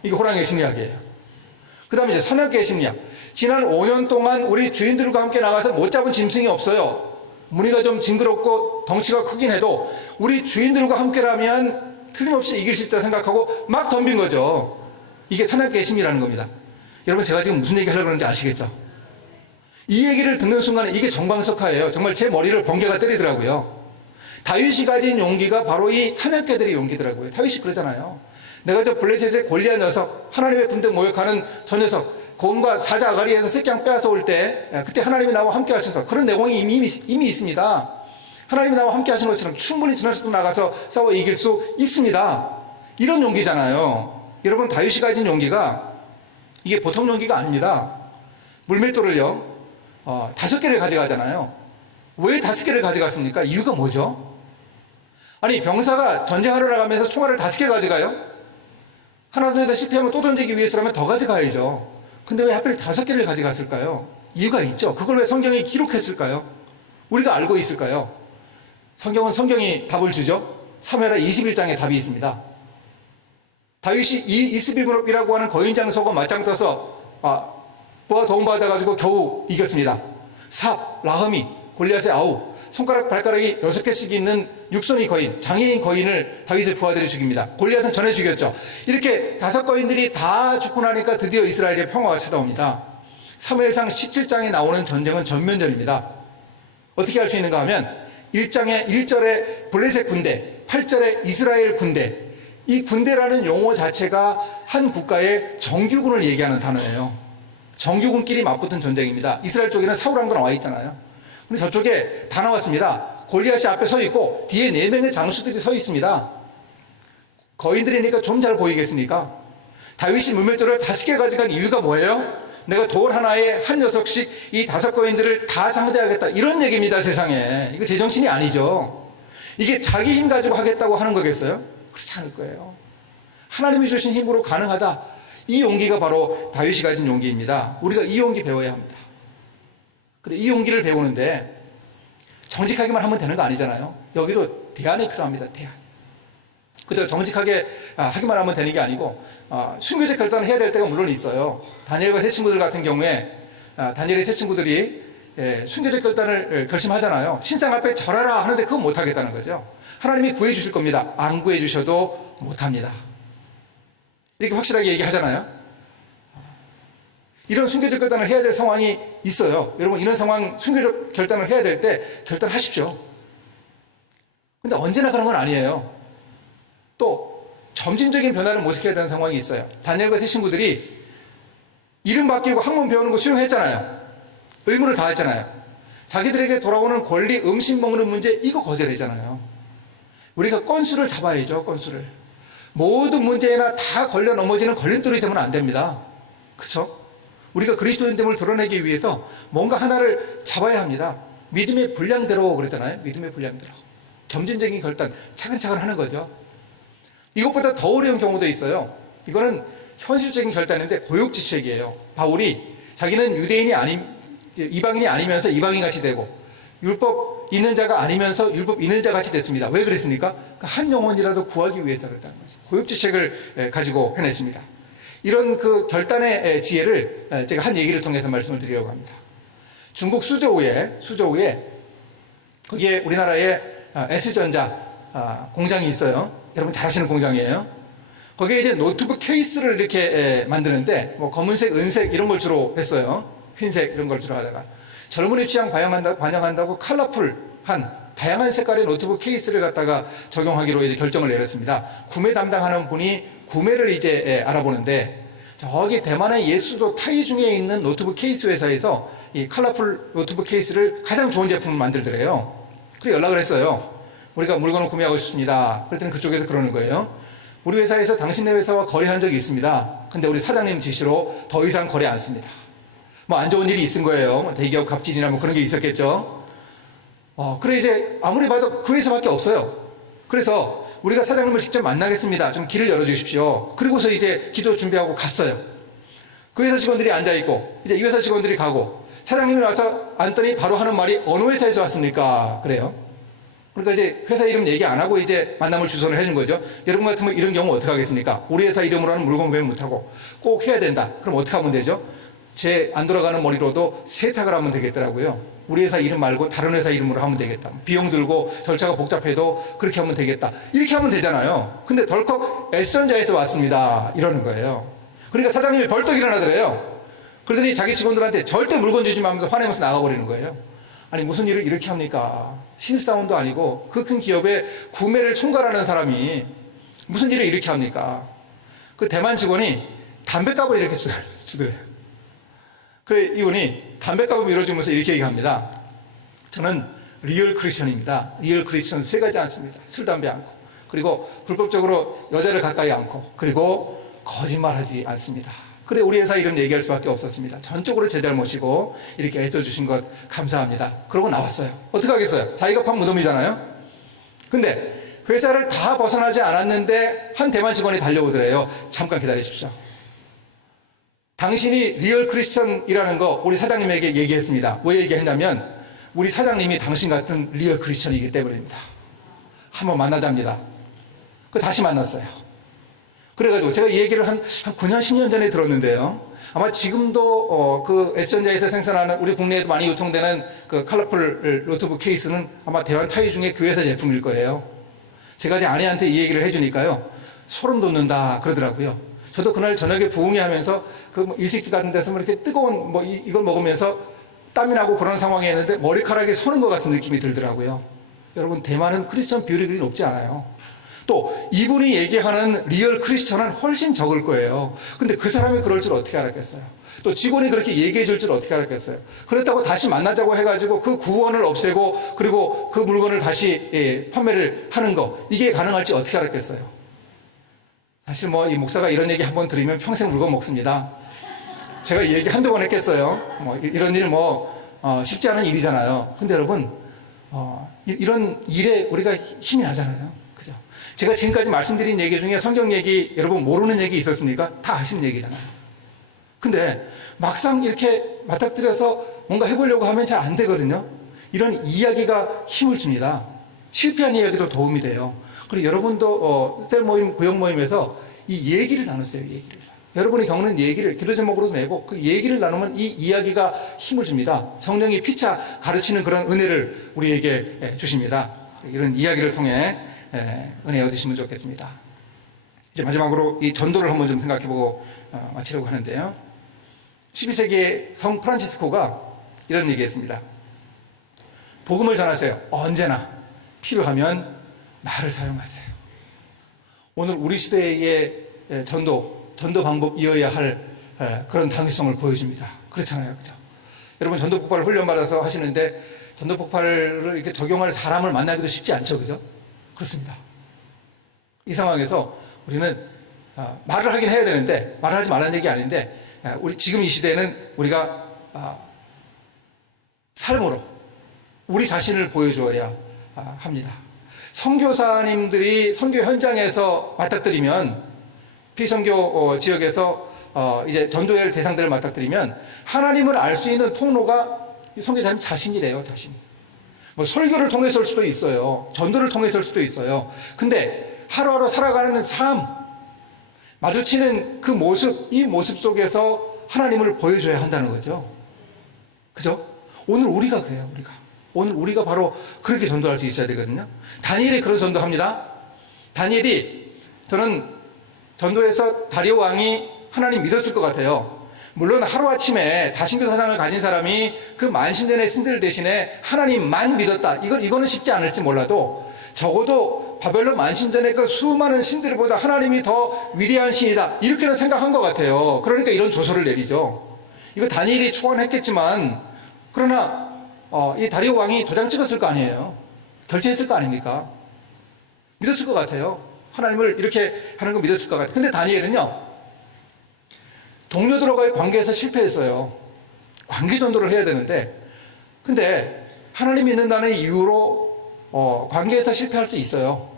이게 호랑이의 심리학이에요. 그 다음에 이제 사냥개의 심리학. 지난 5년 동안 우리 주인들과 함께 나가서 못 잡은 짐승이 없어요. 무늬가 좀 징그럽고 덩치가 크긴 해도 우리 주인들과 함께라면 틀림없이 이길 수 있다 생각하고 막 덤빈 거죠. 이게 사냥개의 힘이라는 겁니다. 여러분, 제가 지금 무슨 얘기 하려고 그러는지 아시겠죠? 이 얘기를 듣는 순간에 이게 정광석화예요. 정말 제 머리를 번개가 때리더라고요. 다윗이 가진 용기가 바로 이 사냥개들의 용기더라고요. 다윗이 그러잖아요. 내가 저 블레셋의 골리앗 녀석, 하나님의 군대 모욕하는 저 녀석, 곰과 사자 아가리에서 새끼양 빼앗아 올 때, 그때 하나님이 나와 함께 하셔서, 그런 내용이 이미 있습니다. 하나님이 나와 함께 하신 것처럼 충분히 저 녀석도 나가서 싸워 이길 수 있습니다. 이런 용기잖아요. 여러분, 다윗이 가진 용기가 이게 보통 용기가 아닙니다. 물맷돌을요, 5개를 가져가잖아요. 왜 5개를 가져갔습니까? 이유가 뭐죠? 아니, 병사가 전쟁하러 나가면서 총알을 5개 가져가요? 하나 던져서 실패하면 또 던지기 위해서라면 더 가져가야죠. 근데 왜 하필 5개를 가져갔을까요? 이유가 있죠. 그걸 왜 성경이 기록했을까요? 우리가 알고 있을까요? 성경이 답을 주죠. 사무엘하 21장에 답이 있습니다. 다윗이 이 이스비므롭이라고 하는 거인장소가 맞짱 떠서 부하 도움받아가지고 겨우 이겼습니다. 삽, 라흠이, 골리앗의 아우, 손가락 발가락이 6개씩 있는 육손이 거인, 장애인 거인을 다윗의 부하들이 죽입니다. 골리앗은 전에 죽였죠. 이렇게 5 거인들이 다 죽고 나니까 드디어 이스라엘의 평화가 찾아옵니다. 사무엘상 17장에 나오는 전쟁은 전면전입니다. 어떻게 할 수 있는가 하면 1절에 블레셋 군대, 8절에 이스라엘 군대, 이 군대라는 용어 자체가 한 국가의 정규군을 얘기하는 단어예요. 정규군끼리 맞붙은 전쟁입니다. 이스라엘 쪽에는 사울왕도 나와 있잖아요. 근데 저쪽에 다 나왔습니다. 골리앗이 앞에 서 있고 뒤에 4명의 장수들이 서 있습니다. 거인들이니까 좀 잘 보이겠습니까? 다윗이 물맷돌을 5개 가져간 이유가 뭐예요? 내가 돌 하나에 한 녀석씩 이 5 거인들을 다 상대하겠다, 이런 얘기입니다. 세상에 이거 제정신이 아니죠. 이게 자기 힘 가지고 하겠다고 하는 거겠어요? 그렇지 않을 거예요. 하나님이 주신 힘으로 가능하다. 이 용기가 바로 다윗이 가진 용기입니다. 우리가 이 용기 배워야 합니다. 근데 이 용기를 배우는데 정직하게만 하면 되는 거 아니잖아요. 여기도 대안이 필요합니다. 대안. 그저 정직하게 하기만 하면 되는 게 아니고 순교적 결단을 해야 될 때가 물론 있어요. 다니엘과 세 친구들 같은 경우에 다니엘의 세 친구들이 순교적 결단을 결심하잖아요. 신상 앞에 절하라 하는데 그건 못하겠다는 거죠. 하나님이 구해주실 겁니다. 안 구해주셔도 못합니다. 이렇게 확실하게 얘기하잖아요. 이런 순교적 결단을 해야 될 상황이 있어요. 여러분, 이런 상황 순교적 결단을 해야 될 때 결단하십시오. 근데 언제나 그런 건 아니에요. 또 점진적인 변화를 모색해야 되는 상황이 있어요. 다니엘과 세 친구들이 이름 바뀌고 학문 배우는 거 수용했잖아요. 의무를 다했잖아요. 자기들에게 돌아오는 권리, 음식 먹는 문제, 이거 거절했잖아요. 우리가 건수를 잡아야죠. 건수를. 모든 문제에나 다 걸려 넘어지는 걸림돌이 되면 안 됩니다. 그렇죠? 우리가 그리스도인됨을 드러내기 위해서 뭔가 하나를 잡아야 합니다. 믿음의 분량대로 그러잖아요. 믿음의 분량대로. 점진적인 결단, 차근차근 하는 거죠. 이것보다 더 어려운 경우도 있어요. 이거는 현실적인 결단인데 고육지책이에요. 바울이 자기는 이방인이 아니면서 이방인같이 되고 율법 있는 자가 아니면서 율법 있는 자 같이 됐습니다. 왜 그랬습니까? 한 영혼이라도 구하기 위해서 그랬다는 거죠. 고육지책을 가지고 해냈습니다. 이런 그 결단의 지혜를 제가 한 얘기를 통해서 말씀을 드리려고 합니다. 중국 수저우에 거기에 우리나라의 S전자 공장이 있어요. 여러분 잘 아시는 공장이에요. 거기에 이제 노트북 케이스를 이렇게 만드는데 뭐 검은색, 은색 이런 걸 주로 했어요. 흰색 이런 걸 주로 하다가 젊은이 취향 반영한다고 컬러풀한 다양한 색깔의 노트북 케이스를 갖다가 적용하기로 이제 결정을 내렸습니다. 구매 담당하는 분이 구매를 이제 알아보는데 저기 대만의 예수도 타이 중에 있는 노트북 케이스 회사에서 이 컬러풀 노트북 케이스를 가장 좋은 제품을 만들더래요. 그래서 연락을 했어요. 우리가 물건을 구매하고 싶습니다. 그랬더니 그쪽에서 그러는 거예요. 우리 회사에서 당신네 회사와 거래한 적이 있습니다. 근데 우리 사장님 지시로 더 이상 거래 안 씁니다. 뭐 안 좋은 일이 있은 거예요. 대기업 갑질이나 뭐 그런 게 있었겠죠. 그래 이제 아무리 봐도 그 회사밖에 없어요. 그래서 우리가 사장님을 직접 만나겠습니다. 좀 길을 열어주십시오. 그리고서 이제 기도 준비하고 갔어요. 그 회사 직원들이 앉아있고 이제 이 회사 직원들이 가고 사장님이 와서 앉더니 바로 하는 말이 어느 회사에서 왔습니까? 그래요. 그러니까 이제 회사 이름 얘기 안 하고 이제 만남을 주선을 해준 거죠. 여러분 같으면 이런 경우 어떻게 하겠습니까? 우리 회사 이름으로는 물건 구매 못하고 꼭 해야 된다. 그럼 어떻게 하면 되죠? 제 안 돌아가는 머리로도 세탁을 하면 되겠더라고요. 우리 회사 이름 말고 다른 회사 이름으로 하면 되겠다. 비용 들고 절차가 복잡해도 그렇게 하면 되겠다. 이렇게 하면 되잖아요. 근데 덜컥 S전자에서 왔습니다. 이러는 거예요. 그러니까 사장님이 벌떡 일어나더래요. 그러더니 자기 직원들한테 절대 물건 주지 마면서 화내면서 나가버리는 거예요. 아니 무슨 일을 이렇게 합니까? 신입사원도 아니고 그 큰 기업의 구매를 총괄하는 사람이 무슨 일을 이렇게 합니까? 그 대만 직원이 담뱃값을 이렇게 주더래요. 그래 이분이 담뱃값을 밀어주면서 이렇게 얘기합니다. 저는 리얼 크리스천입니다. 리얼 크리스천은 세 가지 않습니다. 술, 담배 않고, 그리고 불법적으로 여자를 가까이 않고, 그리고 거짓말하지 않습니다. 그래 우리 회사 이름 얘기할 수밖에 없었습니다. 전적으로 제 잘못이고 이렇게 애써주신 것 감사합니다. 그러고 나왔어요. 어떻게 하겠어요? 자기가 판 무덤이잖아요. 근데 회사를 다 벗어나지 않았는데 한 대만 직원이 달려오더래요. 잠깐 기다리십시오. 당신이 리얼 크리스천이라는 거 우리 사장님에게 얘기했습니다. 왜 얘기했냐면 우리 사장님이 당신 같은 리얼 크리스천이기 때문입니다. 한번 만나자입니다. 다시 만났어요. 그래가지고 제가 이 얘기를 한 9년, 10년 전에 들었는데요. 아마 지금도 그 S전자에서 생산하는 우리 국내에도 많이 유통되는 그 컬러풀 노트북 케이스는 아마 대만 타이 중에 그 회사 제품일 거예요. 제가 제 아내한테 이 얘기를 해주니까요. 소름 돋는다 그러더라고요. 저도 그날 저녁에 부흥회 하면서 그 일식집 같은 데서 이렇게 뜨거운 이걸 먹으면서 땀이 나고 그런 상황이었는데 머리카락이 서는 것 같은 느낌이 들더라고요. 여러분 대만은 크리스천 비율이 그리 높지 않아요. 또 이분이 얘기하는 리얼 크리스천은 훨씬 적을 거예요. 근데 그 사람이 그럴 줄 어떻게 알았겠어요? 또 직원이 그렇게 얘기해 줄 줄 어떻게 알았겠어요? 그렇다고 다시 만나자고 해가지고 그 구원을 없애고 그리고 그 물건을 다시 판매를 하는 거 이게 가능할지 어떻게 알았겠어요? 사실 이 목사가 이런 얘기 한번 들으면 평생 물건 먹습니다. 제가 이 얘기 한두 번 했겠어요. 이런 일 쉽지 않은 일이잖아요. 근데 여러분 이런 일에 우리가 힘이 나잖아요. 그죠? 제가 지금까지 말씀드린 얘기 중에 성경 얘기 여러분 모르는 얘기 있었습니까? 다 아시는 얘기잖아요. 근데 막상 이렇게 맞닥뜨려서 뭔가 해보려고 하면 잘 안 되거든요. 이런 이야기가 힘을 줍니다. 실패한 이야기도 도움이 돼요. 그리고 여러분도 셀 모임, 구역 모임에서 이 얘기를 나눴어요. 얘기를. 여러분이 겪는 얘기를 기도 제목으로도 내고 그 얘기를 나누면 이 이야기가 힘을 줍니다. 성령이 피차 가르치는 그런 은혜를 우리에게 주십니다. 이런 이야기를 통해 은혜 얻으시면 좋겠습니다. 이제 마지막으로 이 전도를 한번 좀 생각해보고 마치려고 하는데요. 12세기의 성 프란치스코가 이런 얘기했습니다. 복음을 전하세요. 언제나 필요하면 말을 사용하세요. 오늘 우리 시대의 전도 방법이어야 할 그런 당위성을 보여줍니다. 그렇잖아요. 그죠? 여러분 전도 폭발을 훈련받아서 하시는데 전도 폭발을 이렇게 적용할 사람을 만나기도 쉽지 않죠. 그죠? 그렇습니다. 이 상황에서 우리는 말을 하긴 해야 되는데 말을 하지 말라는 얘기 아닌데 우리 지금 이 시대는 우리가 삶으로 우리 자신을 보여줘야 합니다. 선교사님들이 선교 현장에서 맞닥뜨리면 피선교 지역에서 이제 전도의 대상들을 맞닥뜨리면 하나님을 알 수 있는 통로가 선교사님 자신이래요. 자신. 설교를 통해서일 수도 있어요. 전도를 통해서일 수도 있어요. 근데 하루하루 살아가는 삶, 마주치는 그 모습, 이 모습 속에서 하나님을 보여줘야 한다는 거죠. 그죠? 오늘 우리가 그래요. 오늘 우리가 바로 그렇게 전도할 수 있어야 되거든요. 다니엘이 그런 전도합니다. 다니엘이 저는 전도에서 다리오 왕이 하나님 믿었을 것 같아요. 물론 하루아침에 다신교 사상을 가진 사람이 그 만신전의 신들 대신에 하나님만 믿었다. 이거는 쉽지 않을지 몰라도 적어도 바벨론 만신전의 그 수많은 신들보다 하나님이 더 위대한 신이다. 이렇게는 생각한 것 같아요. 그러니까 이런 조서를 내리죠. 이거 다니엘이 초안했겠지만 그러나 이 다리오 왕이 도장 찍었을 거 아니에요. 결제했을 거 아닙니까? 믿었을 것 같아요. 하나님을 이렇게 하는 거 믿었을 것 같아요. 근데 다니엘은요, 동료들과의 관계에서 실패했어요. 관계 전도를 해야 되는데, 근데 하나님 믿는다는 이유로 관계에서 실패할 수 있어요.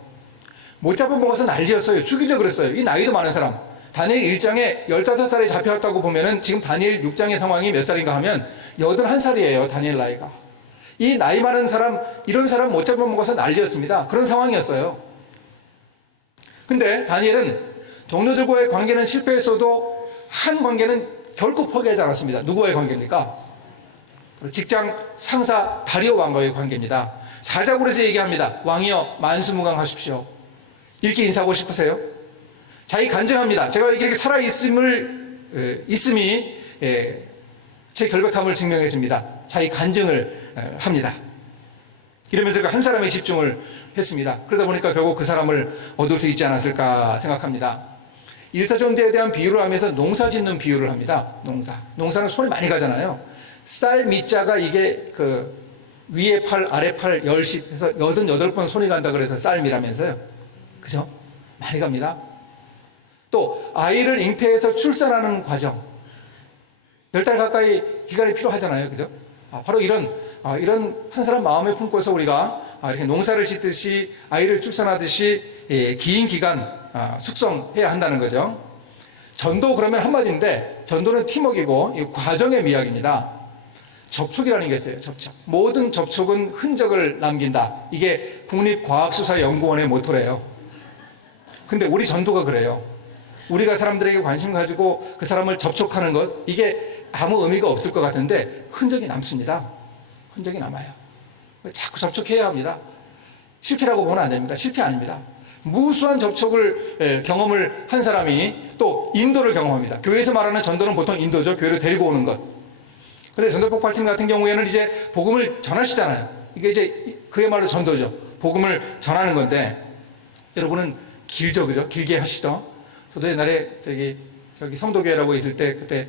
못 잡은 먹어서 난리였어요. 죽이려고 그랬어요. 이 나이도 많은 사람. 다니엘 1장에 15살에 잡혀왔다고 보면은 지금 다니엘 6장의 상황이 몇 살인가 하면 81살이에요. 다니엘 나이가. 이 나이 많은 사람, 이런 사람 못 잡아먹어서 난리였습니다. 그런 상황이었어요. 근데 다니엘은 동료들과의 관계는 실패했어도 한 관계는 결코 포기하지 않았습니다. 누구와의 관계입니까? 직장 상사 다리오 왕과의 관계입니다. 사자굴에서 얘기합니다. 왕이여 만수무강하십시오. 이렇게 인사하고 싶으세요? 자기 간증합니다. 제가 이렇게 살아있음을 있음이 제 결백함을 증명해 줍니다. 자기 간증을 합니다. 이러면서 한 사람에 집중을 했습니다. 그러다 보니까 결국 그 사람을 얻을 수 있지 않았을까 생각합니다. 일타전도에 대한 비유를 하면서 농사 짓는 비유를 합니다. 농사는 손이 많이 가잖아요. 쌀 밑자가 이게 그 위에 팔 아래 팔 10씩 해서 88번 손이 간다 그래서 쌀미라면서요. 그죠? 많이 갑니다. 또 아이를 잉태해서 출산하는 과정 10달 가까이 기간이 필요하잖아요. 그죠? 바로 이런 한 사람 마음에 품고서 우리가 이렇게 농사를 짓듯이 아이를 출산하듯이 긴 기간 숙성해야 한다는 거죠. 전도 그러면 한마디인데 전도는 팀워크이고 이 과정의 미학입니다. 접촉이라는 게 있어요. 접촉. 모든 접촉은 흔적을 남긴다. 이게 국립과학수사연구원의 모토래요. 근데 우리 전도가 그래요. 우리가 사람들에게 관심 가지고 그 사람을 접촉하는 것 이게 아무 의미가 없을 것 같은데 흔적이 남습니다. 흔적이 남아요. 자꾸 접촉해야 합니다. 실패라고 보면 안 됩니다. 실패 아닙니다. 무수한 접촉을 경험을 한 사람이 또 인도를 경험합니다. 교회에서 말하는 전도는 보통 인도죠. 교회를 데리고 오는 것. 근데 전도폭발팀 같은 경우에는 이제 복음을 전하시잖아요. 이게 이제 그야말로 전도죠. 복음을 전하는 건데 여러분은 길죠, 그죠? 길게 하시죠. 저도 옛날에 저기 성도교회라고 있을 때 그때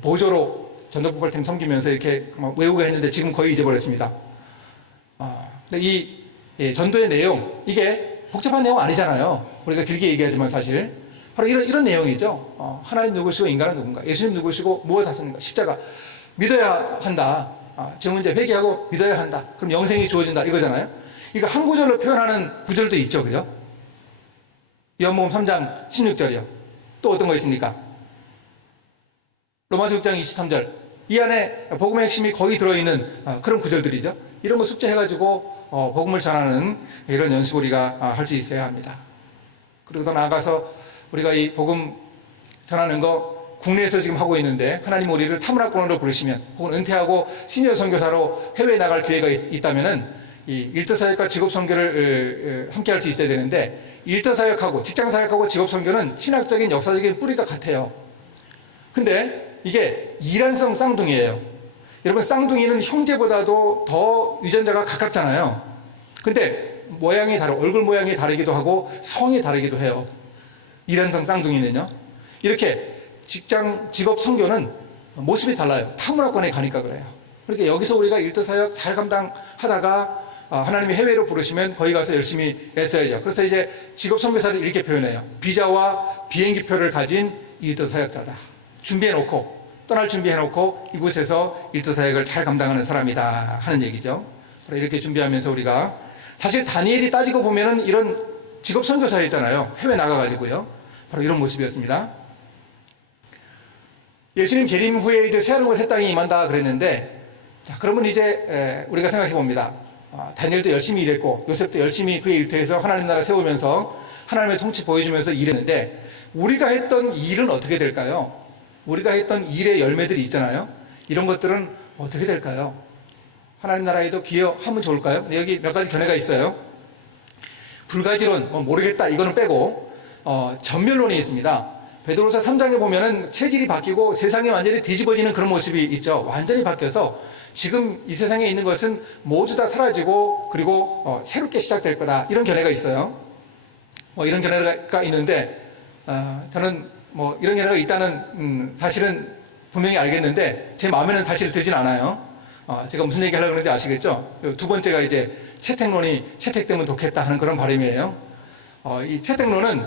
보조로 전도폭발팀 섬기면서 이렇게 외우고 했는데 지금 거의 잊어버렸습니다. 근데 이 전도의 내용 이게 복잡한 내용 아니잖아요. 우리가 길게 얘기하지만 사실 바로 이런 내용이죠. 하나님 누구시고 인간은 누군가, 예수님 누구시고 무엇 하십니까? 십자가 믿어야 한다. 저 문제 회개하고 믿어야 한다. 그럼 영생이 주어진다 이거잖아요. 이거 한 구절로 표현하는 구절도 있죠, 그죠? 요한복음 3장 16절이요. 또 어떤 거 있습니까? 로마서 6장 23절. 이 안에 복음의 핵심이 거의 들어있는 그런 구절들이죠. 이런 거 숙제해가지고 복음을 전하는 이런 연습 우리가 할 수 있어야 합니다. 그리고 더 나아가서 우리가 이 복음 전하는 거 국내에서 지금 하고 있는데 하나님 우리를 타문화권으로 부르시면 혹은 은퇴하고 시니어 선교사로 해외에 나갈 기회가 있다면은 이 일터사역과 직업선교를 함께 할 수 있어야 되는데 일터사역하고 직장사역하고 직업선교는 신학적인 역사적인 뿌리가 같아요. 근데 이게 이란성 쌍둥이에요. 여러분 쌍둥이는 형제보다도 더 유전자가 가깝잖아요. 근데 모양이 얼굴 모양이 다르기도 하고 성이 다르기도 해요. 이란성 쌍둥이는요. 이렇게 직업 선교는 모습이 달라요. 타문화권에 가니까 그래요. 그러니까 여기서 우리가 일터사역 잘 감당하다가 하나님이 해외로 부르시면 거기 가서 열심히 애써야죠. 그래서 이제 직업 선교사를 이렇게 표현해요. 비자와 비행기표를 가진 일터사역자다. 준비해놓고 떠날 준비해놓고 이곳에서 일터사역을 잘 감당하는 사람이다 하는 얘기죠. 이렇게 준비하면서 우리가 사실 다니엘이 따지고 보면은 이런 직업 선교사였잖아요. 해외 나가가지고요. 바로 이런 모습이었습니다. 예수님 재림 후에 이제 새하늘과 새 땅이 임한다 그랬는데, 자, 그러면 이제 우리가 생각해 봅니다. 다니엘도 열심히 일했고 요셉도 열심히 그의 일터에서 하나님 나라 세우면서 하나님의 통치 보여주면서 일했는데 우리가 했던 일은 어떻게 될까요? 우리가 했던 일의 열매들이 있잖아요. 이런 것들은 어떻게 될까요? 하나님 나라에도 기여하면 좋을까요? 여기 몇 가지 견해가 있어요. 불가지론, 모르겠다 이거는 빼고 전멸론이 있습니다. 베드로서 3장에 보면은 체질이 바뀌고 세상이 완전히 뒤집어지는 그런 모습이 있죠. 완전히 바뀌어서 지금 이 세상에 있는 것은 모두 다 사라지고 그리고 새롭게 시작될 거다. 이런 견해가 있어요. 이런 견해가 있는데 저는 이런 견해가 있다는 사실은 분명히 알겠는데 제 마음에는 사실 들진 않아요. 제가 무슨 얘기 하려고 그러는지 아시겠죠? 두 번째가 이제 채택론이 채택되면 좋겠다 하는 그런 바람이에요. 이 채택론은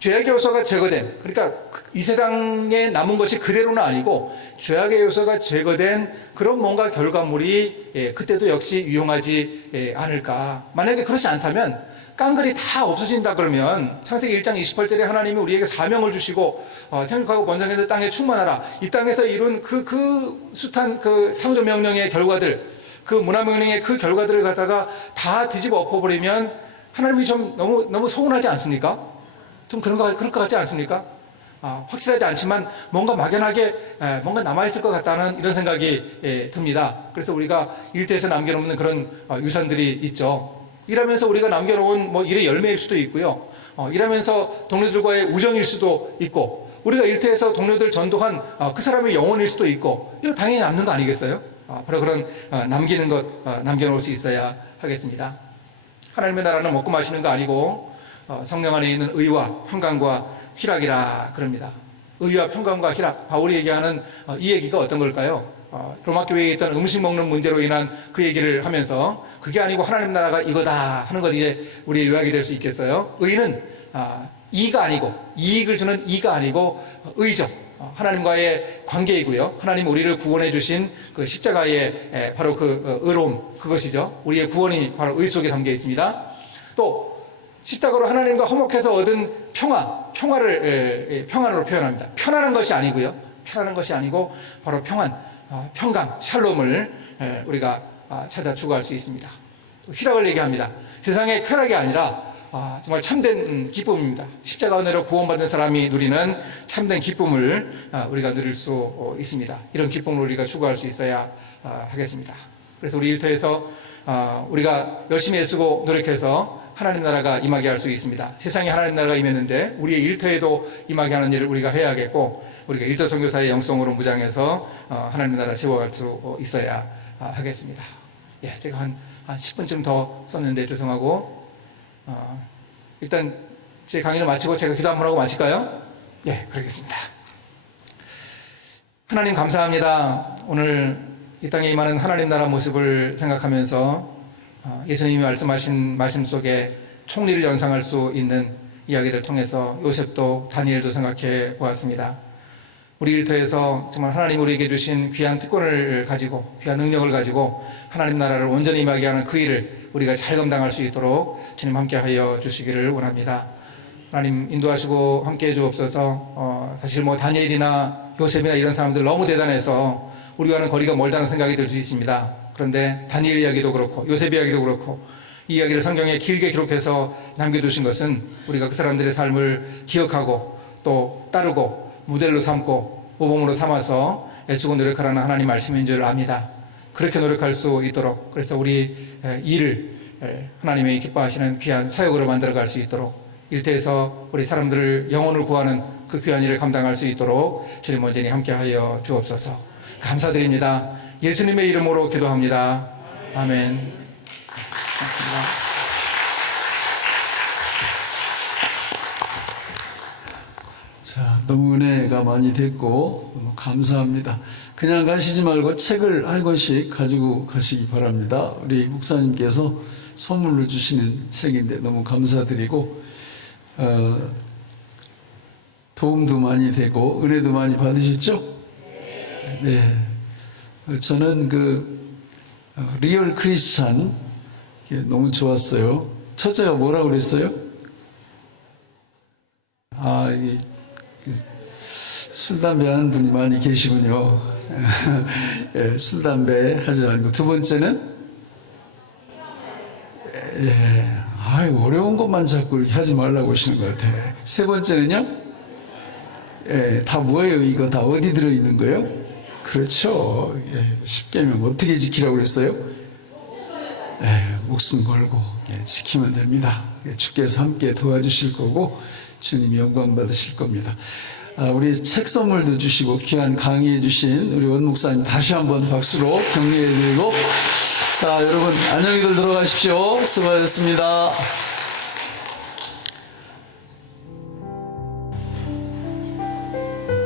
죄악의 요소가 제거된, 그러니까 이 세상에 남은 것이 그대로는 아니고 죄악의 요소가 제거된 그런 뭔가 결과물이 그때도 역시 유용하지 않을까. 만약에 그렇지 않다면 깡글이 다 없어진다 그러면 창세기 1장 28절에 하나님이 우리에게 사명을 주시고 생육하고 번성해서 땅에 충만하라. 이 땅에서 이룬 그 숱한 그 창조 명령의 결과들, 그 문화 명령의 그 결과들을 갖다가 다 뒤집어 엎어버리면 하나님이 좀 너무 서운하지 않습니까? 좀 그럴 것 같지 않습니까? 확실하지 않지만 뭔가 막연하게 뭔가 남아있을 것 같다는 이런 생각이 듭니다. 그래서 우리가 일터에서 남겨놓는 그런 유산들이 있죠. 일하면서 우리가 남겨놓은 일의 열매일 수도 있고요. 일하면서 동료들과의 우정일 수도 있고, 우리가 일터에서 동료들 전도한 그 사람의 영혼일 수도 있고, 이거 당연히 남는 거 아니겠어요? 바로 그런 남기는 것 남겨놓을 수 있어야 하겠습니다. 하나님의 나라는 먹고 마시는 거 아니고 성령 안에 있는 의와 평강과 희락이라 그럽니다. 의와 평강과 희락, 바울이 얘기하는 이 얘기가 어떤 걸까요? 로마 교회에 있던 음식 먹는 문제로 인한 그 얘기를 하면서 그게 아니고 하나님 나라가 이거다 하는 것, 이제 우리의 요약이 될 수 있겠어요. 의는 이가 아니고, 이익을 주는 이가 아니고 의죠. 하나님과의 관계이고요. 하나님 우리를 구원해 주신 그 십자가의 바로 그 의로움, 그것이죠. 우리의 구원이 바로 의 속에 담겨 있습니다. 또 십자가로 하나님과 화목해서 얻은 평안으로 표현합니다. 편안한 것이 아니고요. 편안한 것이 아니고 바로 평안, 평강, 샬롬을 우리가 찾아 추구할 수 있습니다. 희락을 얘기합니다. 세상의 쾌락이 아니라 정말 참된 기쁨입니다. 십자가 은혜로 구원받은 사람이 누리는 참된 기쁨을 우리가 누릴 수 있습니다. 이런 기쁨을 우리가 추구할 수 있어야 하겠습니다. 그래서 우리 일터에서 우리가 열심히 애쓰고 노력해서 하나님 나라가 임하게 할 수 있습니다. 세상에 하나님 나라가 임했는데 우리의 일터에도 임하게 하는 일을 우리가 해야겠고, 우리가 일터 선교사의 영성으로 무장해서 하나님 나라 세워갈 수 있어야 하겠습니다. 예, 제가 한 10분쯤 더 썼는데 죄송하고, 일단 제 강의를 마치고 제가 기도 한번 하고 마칠까요? 예, 그러겠습니다. 하나님 감사합니다. 오늘 이 땅에 임하는 하나님 나라 모습을 생각하면서 예수님이 말씀하신 말씀 속에 총리를 연상할 수 있는 이야기를 통해서 요셉도 다니엘도 생각해 보았습니다. 우리 일터에서 정말 하나님 우리에게 주신 귀한 특권을 가지고, 귀한 능력을 가지고 하나님 나라를 온전히 임하게 하는 그 일을 우리가 잘 감당할 수 있도록 주님 함께하여 주시기를 원합니다. 하나님 인도하시고 함께해 주옵소서. 사실 다니엘이나 요셉이나 이런 사람들 너무 대단해서 우리와는 거리가 멀다는 생각이 들 수 있습니다. 그런데 다니엘 이야기도 그렇고 요셉 이야기도 그렇고 이 이야기를 성경에 길게 기록해서 남겨두신 것은 우리가 그 사람들의 삶을 기억하고 또 따르고 모델로 삼고 모범으로 삼아서 애쓰고 노력하라는 하나님 말씀인 줄 압니다. 그렇게 노력할 수 있도록, 그래서 우리 일을 하나님의 기뻐하시는 귀한 사역으로 만들어갈 수 있도록, 일터에서 우리 사람들을 영혼을 구하는 그 귀한 일을 감당할 수 있도록 주님 온전히 함께하여 주옵소서. 감사드립니다. 예수님의 이름으로 기도합니다. 아멘. 고맙습니다. 자, 너무 은혜가 많이 됐고 너무 감사합니다. 그냥 가시지 말고 책을 한 권씩 가지고 가시기 바랍니다. 우리 목사님께서 선물로 주시는 책인데 너무 감사드리고 도움도 많이 되고 은혜도 많이 받으셨죠? 네. 저는 리얼 크리스찬 너무 좋았어요. 첫째가 뭐라고 그랬어요? 술, 담배 하는 분이 많이 계시군요. 예, 술, 담배 하지 말고. 두 번째는? 예, 어려운 것만 자꾸 이렇게 하지 말라고 하시는 것 같아. 세 번째는요? 예, 다 뭐예요? 이거 다 어디 들어있는 거예요? 그렇죠. 예, 십계명 어떻게 지키라고 그랬어요? 예, 목숨 걸고 지키면 됩니다. 주께서 함께 도와주실 거고 주님이 영광 받으실 겁니다. 우리 책 선물도 주시고 귀한 강의해 주신 우리 원 목사님 다시 한번 박수로 격려해 드리고, 자, 여러분 안녕히들 들어가십시오. 수고하셨습니다.